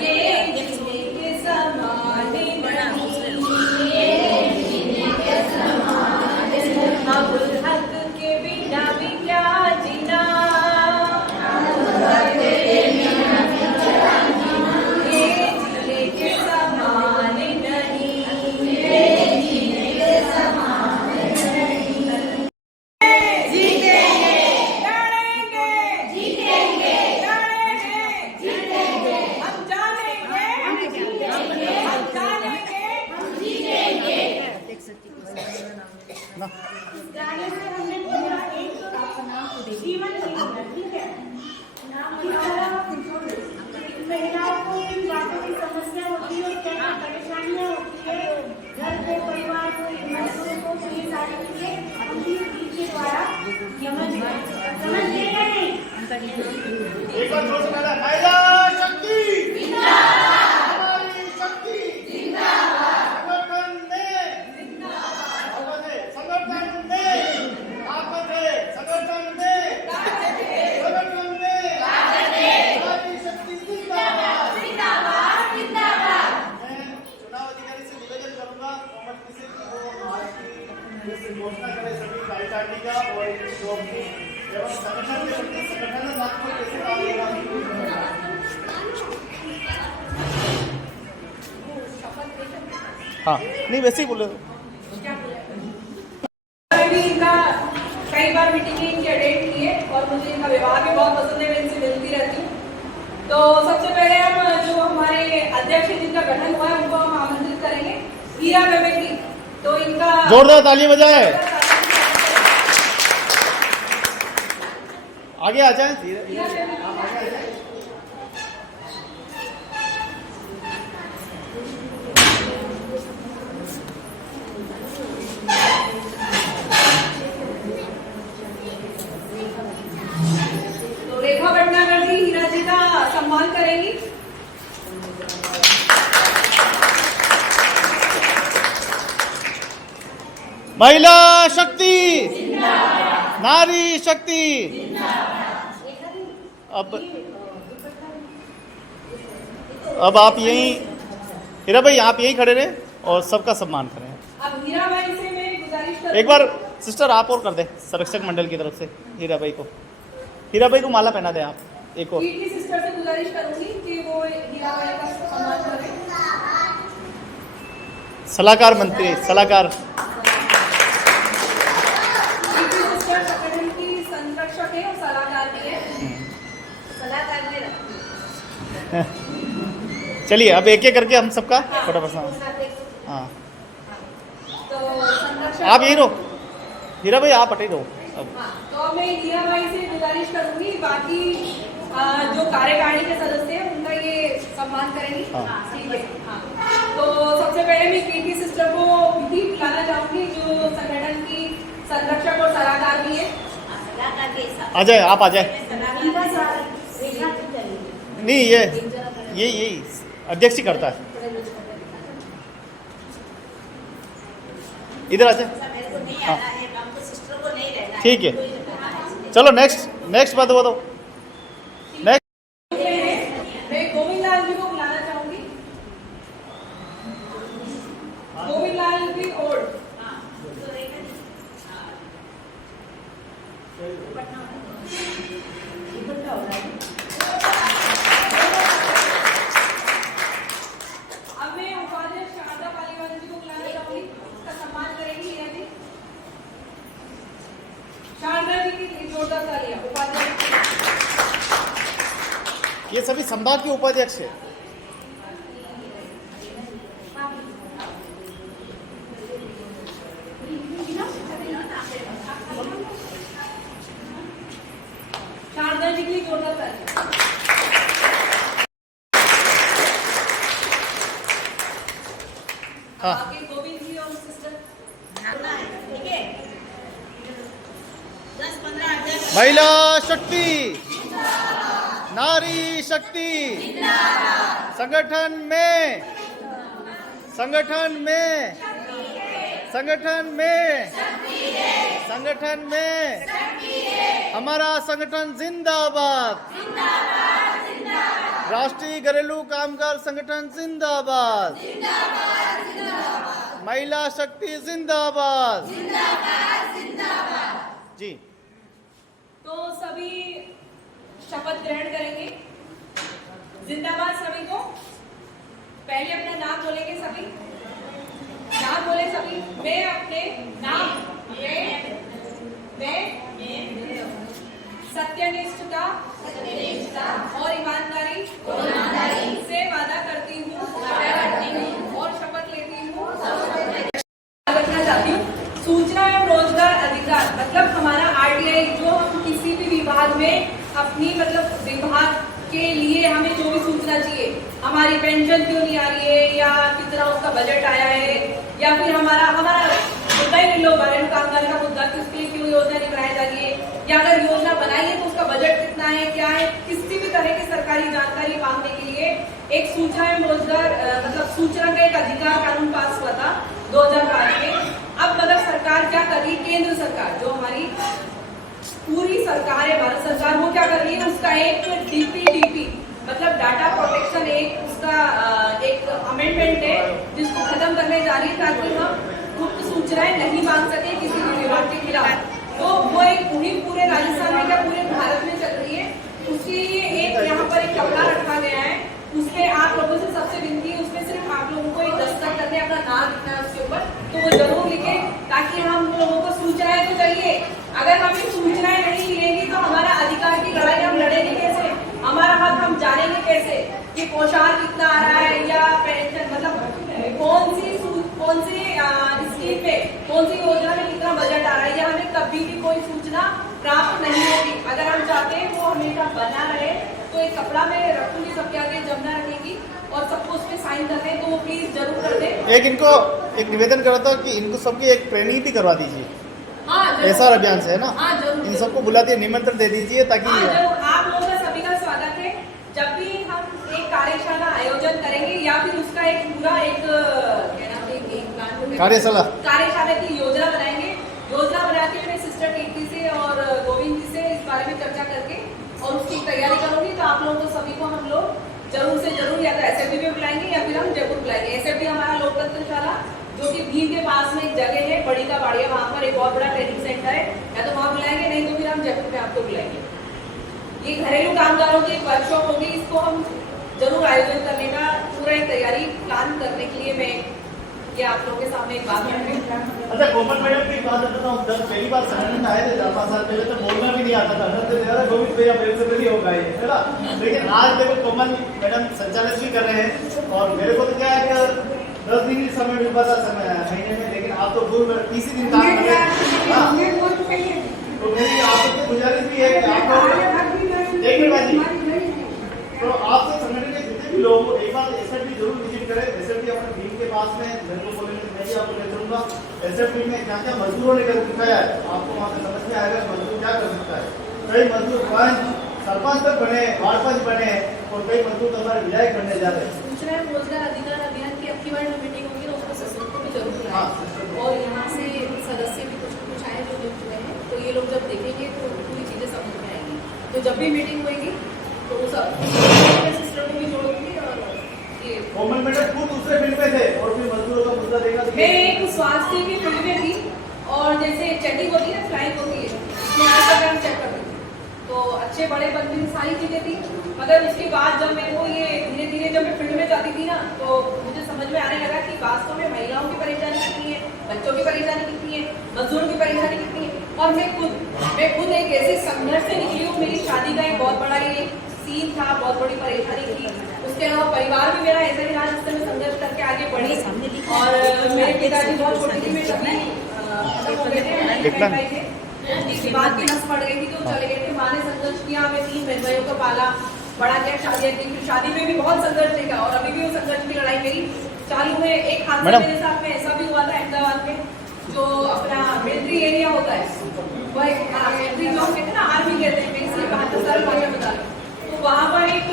ये जीने के समान नहीं, अब हक के बिना भी क्या जीना, ये जीने के समान नहीं, जीतेंगे, लड़ेंगे, जीतेंगे, लड़े हैं, जीतेंगे। इस गाने से हमने पूरा एक जीवन जी लिया, ठीक है। किस तरह महिलाओं को किन बातों की समस्या होती है और क्या क्या परेशानियां होती है घर को, परिवार को, मजदूरों को, तो ये सारी चीजें हम इस गीत के द्वारा समझ गए क्या नहीं? एक बार जोर से कहना, महिला शक्ति जिंदाबाद, हमारी शक्ति जिंदाबाद, संगठन में जिंदाबाद, संगठन में ताकत है, संगठन में ताकत है, संगठन में ताकत है, हमारी शक्ति जिंदाबाद जिंदाबाद जिंदाबाद। मैं चुनाव अधिकारी से निवेदन करूंगा कोमल से कि वो आज की इस घोषणा करें सभी कार्यकारिणी का और जो एवं संगठन में संगठन में आपको कैसे काम लेगा। हाँ नहीं वैसे ही बोले भी इनका कई बार मीटिंग इनकी अटेंड की है और मुझे इनका व्यवहार भी बहुत पसंद है, मैं इनसे मिलती रहती हूँ। तो सबसे पहले हम जो हमारे अध्यक्ष जिनका गठन हुआ है उनको हम आमंत्रित करेंगे, हीरा बेबेकी। तो इनका जोरदार ताली बजाए, आगे आ जाए। तो रेखा भटनागर जी हीरा जी का सम्मान करेंगी। महिला शक्ति नारी शक्ति। अब आप यहीं हीरा भाई आप यहीं खड़े रहे और सबका सम्मान करें। अब हीरा भाई से मैं गुजारिश करूंगी, एक बार सिस्टर आप और कर दे संरक्षक मंडल की तरफ से हीरा भाई को माला पहना दे आप एक और। कीर्ति सिस्टर से गुजारिश करूंगी कि वो हीरा भाई का सम्मान करें। सलाहकार मंत्री सलाहकार कीर्ति सिस्टर संगठन की संरक्षक है और सलाहकार भी है। सलाहकार में रखती चलिए अब एक एक करके हम सबका फटाफट हाँ तो संरक्षक आप यही रहो हीरा भाई आप हटे रहो अब। हाँ, तो मैं हीरा भाई से गुजारिश करूंगी बाकी जो कार्यकारिणी के सदस्य हैं उनका ये सम्मान करेंगी। हाँ। ठीक है। हाँ। तो सबसे पहले मैं कीर्ति सिस्टर को विधि पिलाना चाहूंगी जो संगठन की संरक्षक और सलाहकार भी है। सलाहकार के हिसाब आ जाए आप आ जाए। रेखा नहीं ये अध्यक्ष ही करता है। इधर आ जाए। मेरे को नहीं हाँ। आना है काम तो सिस्टर को नहीं रहना है। ठीक है चलो नेक्स्ट बात बताओ नेक्स्ट। मैं गोविंद लाल जी को बुलाना चाहूंगी। गोविंद लाल जी ओल्ड। अब मैं उपाध्यक्ष शारदा पालीवाल जी को बुलाना चाहूंगी, उसका सम्मान करेंगी हीरा जी। शारदा जी की जोरदार तालियां। उपाध्यक्ष ये सभी संभाग के उपाध्यक्ष है। शारदा जी की जोरदार तालियां। हाँ आगे गोविंद जी और सिस्टर। ठीक है 10-15 अध्यक्ष महिला शक्ति नारी शक्ति संगठन में संगठन में हमारा संगठन जिंदाबाद राष्ट्रीय घरेलू कामगार संगठन जिंदाबाद महिला शक्ति जिंदाबाद जी। तो सभी शपथ ग्रहण करेंगे। जिंदाबाद सभी को। पहले अपना नाम बोलेंगे सभी। नाम बोले सभी। मैं अपने नाम मैं सत्यनिष्ठता और ईमानदारी से वादा करती हूँ और शपथ लेती हूँ। रखना चाहती हूँ। सूचना एवं हमें जो भी सूचना चाहिए, हमारी पेंशन क्यों नहीं आ रही है, या कितना उसका बजट आया है, या फिर हमारा मुद्दा ही ले लो घरेलू कामगार का मुद्दा कि उसके लिए क्यों योजना नहीं बनाई जा रही है, या अगर योजना बनाई है तो उसका बजट कितना है, क्या है, किसी भी तरह की सरकारी जानकारी मांगने के लिए एक सूचना एवं रोजगार मतलब सूचना का एक अधिकार कानून पास हुआ था 2005 में। अब मतलब सरकार क्या कर रही है, केंद्र सरकार जो हमारी पूरी सरकार है, भारत सरकार, वो क्या कर रही है, उसका एक डीपीडीपी मतलब डाटा प्रोटेक्शन एक उसका एक अमेंडमेंट है जिसको खत्म करने जा रही है ताकि हम गुप्त सूचनाएं नहीं मांग सके किसी भी विभाग के खिलाफ। तो वो एक मुहिम पूरे राजस्थान में क्या पूरे भारत में चल रही है। उसके लिए एक यहाँ पर एक कपड़ा रखा गया है, उसमें आप लोगों से सबसे विनती है उसमें सिर्फ आप लोगों को एक दस्तखत करने अपना नाम लिखना है उसके ऊपर, तो वो जरूर लिखे ताकि हम लोगों को सूचनाएं तो चाहिए। अगर हमें सूचनाएं नहीं मिलेंगी तो हमारा अधिकार की लड़ाई हम लड़ेंगे कैसे, हमारा हक हम जानेंगे कैसे कि पोशाक कितना आ रहा है या पेंशन मतलब कौन सी स्कीम पे कौन सी योजना में कितना बजट आ रहा है, या हमें कभी भी कोई सूचना प्राप्त नहीं होगी। अगर हम चाहते हैं वो हमेशा बना रहे तो एक कपड़ा में रखूंगी सबके आगे जमना रखेगी और सबको उसमें साइन करने, तो वो प्लीज जरूर कर दें। एक इनको एक निवेदन करा था कि इनको सबकी एक ट्रेनिंग भी करवा दीजिए। हाँ ऐसा अभियान से है ना, हाँ जरूर इन सबको बुलाते निमंत्रण दे दीजिए ताकि हाँ जरूर। आप लोगों का सभी का स्वागत है। जब भी हम एक कार्यशाला आयोजन करेंगे या फिर उसका एक पूरा एक क्या नाम है, एक कार्यशाला की योजना बनाएंगे, योजना बना के मैं सिस्टर कीर्ति से और गोविंद जी से इस बारे में चर्चा करके और उसकी तैयारी करूंगी। तो आप लोगों को सभी को हम लोग जरूर से जरूर या तो एसएफबी में बुलाएंगे या फिर हम जयपुर बुलाएंगे। एसएफबी हमारा लोकतंत्रशाला जो कि भीम के पास में एक जगह है बड़ी का बाड़िया, वहाँ पर एक बहुत बड़ा ट्रेनिंग सेंटर है, या तो वहाँ बुलाएंगे, नहीं तो फिर हम जयपुर में आपको बुलाएंगे। ये घरेलू कामगारों की एक वर्कशॉप होगी, इसको हम जरूर आयोजन करने का पूरा एक तैयारी प्लान करने के लिए मैं ये आप लोगों के सामने एक बात रखूँ। अच्छा कोमल मैडम की बात करता हूँ, जब पहली बार संगठन में आए थे 4-5 साल पहले तो बोलना भी नहीं आता था, डर से गोविंद भैया मेरे से पहले होगा ये है ना, लेकिन आज देखो कोमल मैडम संचालित भी कर रहे हैं और मेरे को तो क्या है कि 10 दिन ही समय मिल पाता समय महीने में, लेकिन आप तो पूर्व 30 दिन काम कर रहे हैं। तो मेरी आपसे गुजारिश भी है कि आप एक मिनट बाजी, तो आप तो संगठन के जितने भी लोग एक बार एसएफबी जरूर विजिट करें। एसएफबी अपने भीम के पास में जनरल कॉलेज में मैं भी आपको ले चलूंगा। एसएफबी में क्या क्या मजदूरों ने कर दिखाया है आपको वहाँ से समझ में आएगा मजदूर क्या कर सकता है। कई मजदूर सरपंच तक बने, वार्ड पंच बने और कई मजदूर तो हमारे विधायक बनने जा रहे हैं। सूचना एवं रोजगार अधिकार अभियान की अब की बार जो मीटिंग होगी ना उसको सदस्यों को भी जरूर बुलाएं और यहाँ से सदस्य भी कुछ आए जो जुड़ चुके हैं, तो ये लोग जब देखेंगे तो पूरी चीजें समझ में आएंगी। तो जब भी मीटिंग होगी तो सब सिस्टर को भी जोड़ूंगी। और ये कोमल मैडम खुद दूसरे फील्ड में थे और फिर मजदूरों का मुद्दा देखा। मैं एक स्वास्थ्य की फील्ड में थी और जैसे चेकिंग होती है ना, फ्लाइंग होती है, मैं चेक करती थी, तो अच्छे बड़े बंदे की सारी चीजें थी। मगर उसके बाद जब मेरे को ये धीरे धीरे जब मैं फील्ड में जाती थी ना, तो मुझे समझ में आने लगा कि वास्तव में महिलाओं की परेशानी कितनी है, बच्चों की परेशानी कितनी है, मजदूरों की परेशानी कितनी है। और मैं खुद एक ऐसे संघर्ष से निकली हूँ। मेरी शादी का एक बहुत बड़ा ये सीन था, बहुत बड़ी परेशानी थी। उसके अलावा परिवार भी मेरा ऐसा ही रहा जिससे मैं संघर्ष करके आगे बढ़ी। और मेरे पिताजी बहुत छोटी थी, मैं तभी इसके बाद की नस पड़ गई थी तो चले गए थे। माँ ने संघर्ष किया, हमें 3 बहन भाइयों को पाला, बड़ा किया, शादी की। फिर शादी में भी बहुत संघर्ष देखा और अभी भी वो संघर्ष की लड़ाई मेरी चालू है। एक हादसा मेरे साथ में ऐसा भी हुआ था अहमदाबाद में, जो अपना मिलिट्री एरिया होता है, वो एक मिलिट्री जॉब कहते हैं ना, आर्मी कहते हैं, मैं इसलिए 72 भाषा बता रही हूँ। तो वहाँ पर एक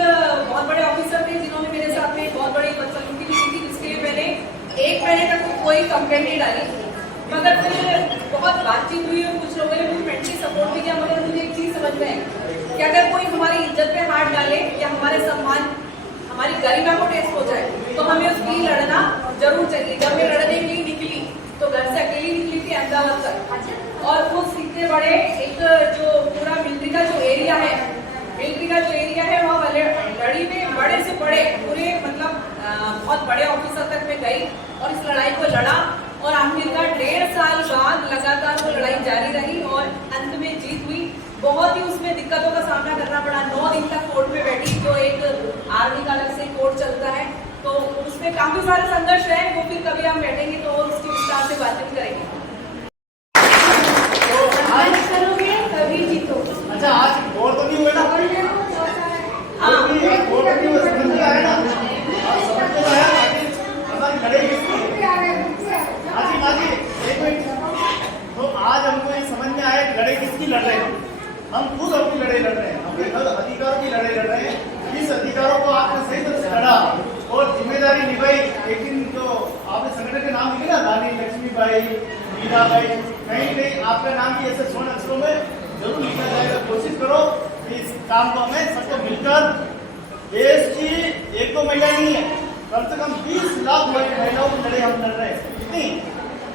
बहुत बड़े ऑफिसर थे जिन्होंने मेरे साथ में बहुत बड़ी बदसलूकी की थी, जिसके लिए मैंने 1 महीने तक कोई कंप्लेंट नहीं डाली। मगर फिर बहुत बातचीत हुई और कुछ लोगों ने मुझे मेंटली सपोर्ट भी किया। मगर मुझे एक चीज़ समझ में आई कि अगर कोई हमारी इज्जत पे हाथ डाले या हमारे सम्मान, हमारी गरिमा को ठेस पहुंचाए, तो हमें उसके लिए लड़ना जरूर चाहिए। जब मैं लड़ने के लिए निकली तो घर से अकेली निकली थी अहमदाबाद तक, और उस इतने बड़े एक जो पूरा मिलिट्री का जो एरिया है, वहाँ लड़ी में बड़े से बड़े पूरे मतलब बहुत बड़े ऑफिसर तक मैं गई और इस लड़ाई को लड़ा। और आखिरकार 1.5 साल बाद लगातार वो लड़ाई जारी रही और अंत में जीत हुई। बहुत ही उसमें दिक्कतों का सामना करना पड़ा। 9 दिन तक कोर्ट में बैठी, जो एक आर्मी का अलग से कोर्ट चलता है, तो उसमें काफी सारे संघर्ष रहे। वो फिर कभी हम बैठेंगे तो उसकी विस्तार से बातचीत करेंगे। अच्छा आज और तो नहीं हुए ना? हाँ काम को हमें सबको मिलकर देश की एक दो महिला नहीं है, कम से कम 20 लाख महिलाओं की लड़ाई हम लड़ रहे हैं। कितनी?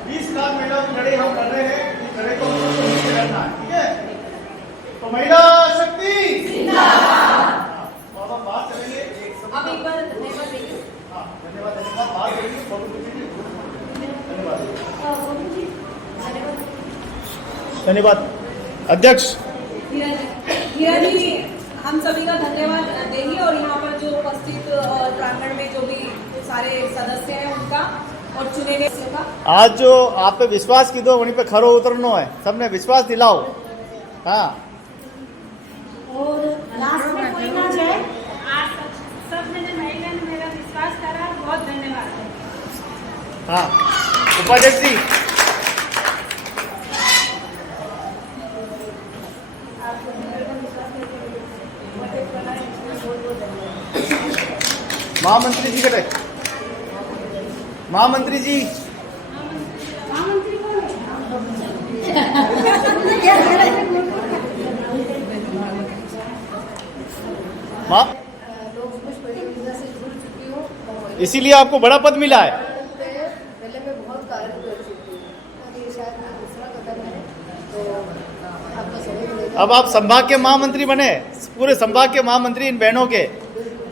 20 लाख महिलाओं की लड़ाई हम लड़ रहे हैं। इस लड़ाई को हमको मिलकर लड़ना है, ठीक है? तो महिला शक्ति जिंदाबाद। बाबा बात करेंगे अब एक बार धन्यवाद देंगे। हाँ, धन्यवाद धन्यवाद। बात करेंगे, फोटो खींचेंगे। धन्यवाद धन्यवाद। अध्यक्ष हीरा जी, हम सभी का धन्यवाद देंगे और यहाँ पर जो उपस्थित प्रांगण में जो भी सारे सदस्य हैं उनका और चुने गए का आज जो आप पे विश्वास की दो वहीं पे खरो उतरनो है, सबने विश्वास दिलाओ। हाँ, और लास्ट में कोई ना जाए, आज सब ने महिला ने मेरा विश्वास करा, बहुत धन्यवाद। हाँ, उपाध्यक्ष जी महामंत्री जी कटे, महामंत्री जी महामंत्री कौन है? लोग कुछ परियोजना से जुड़ चुकी हूँ और इसीलिए आपको बड़ा पद मिला है। पहले मैं बहुत कार्य कर चुकी हूँ और ये शायद मेरा दूसरा कदम है, तो आपका सहयोग मिलेगा। अब आप संभाग के महामंत्री बने, पूरे संभाग के महामंत्री इन बहनों के,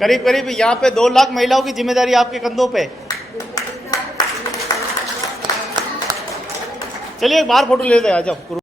करीब करीब यहाँ पे 2 लाख महिलाओं की जिम्मेदारी आपके कंधों पे। चलिए बाहर फोटो लेते हैं, आ जाओ।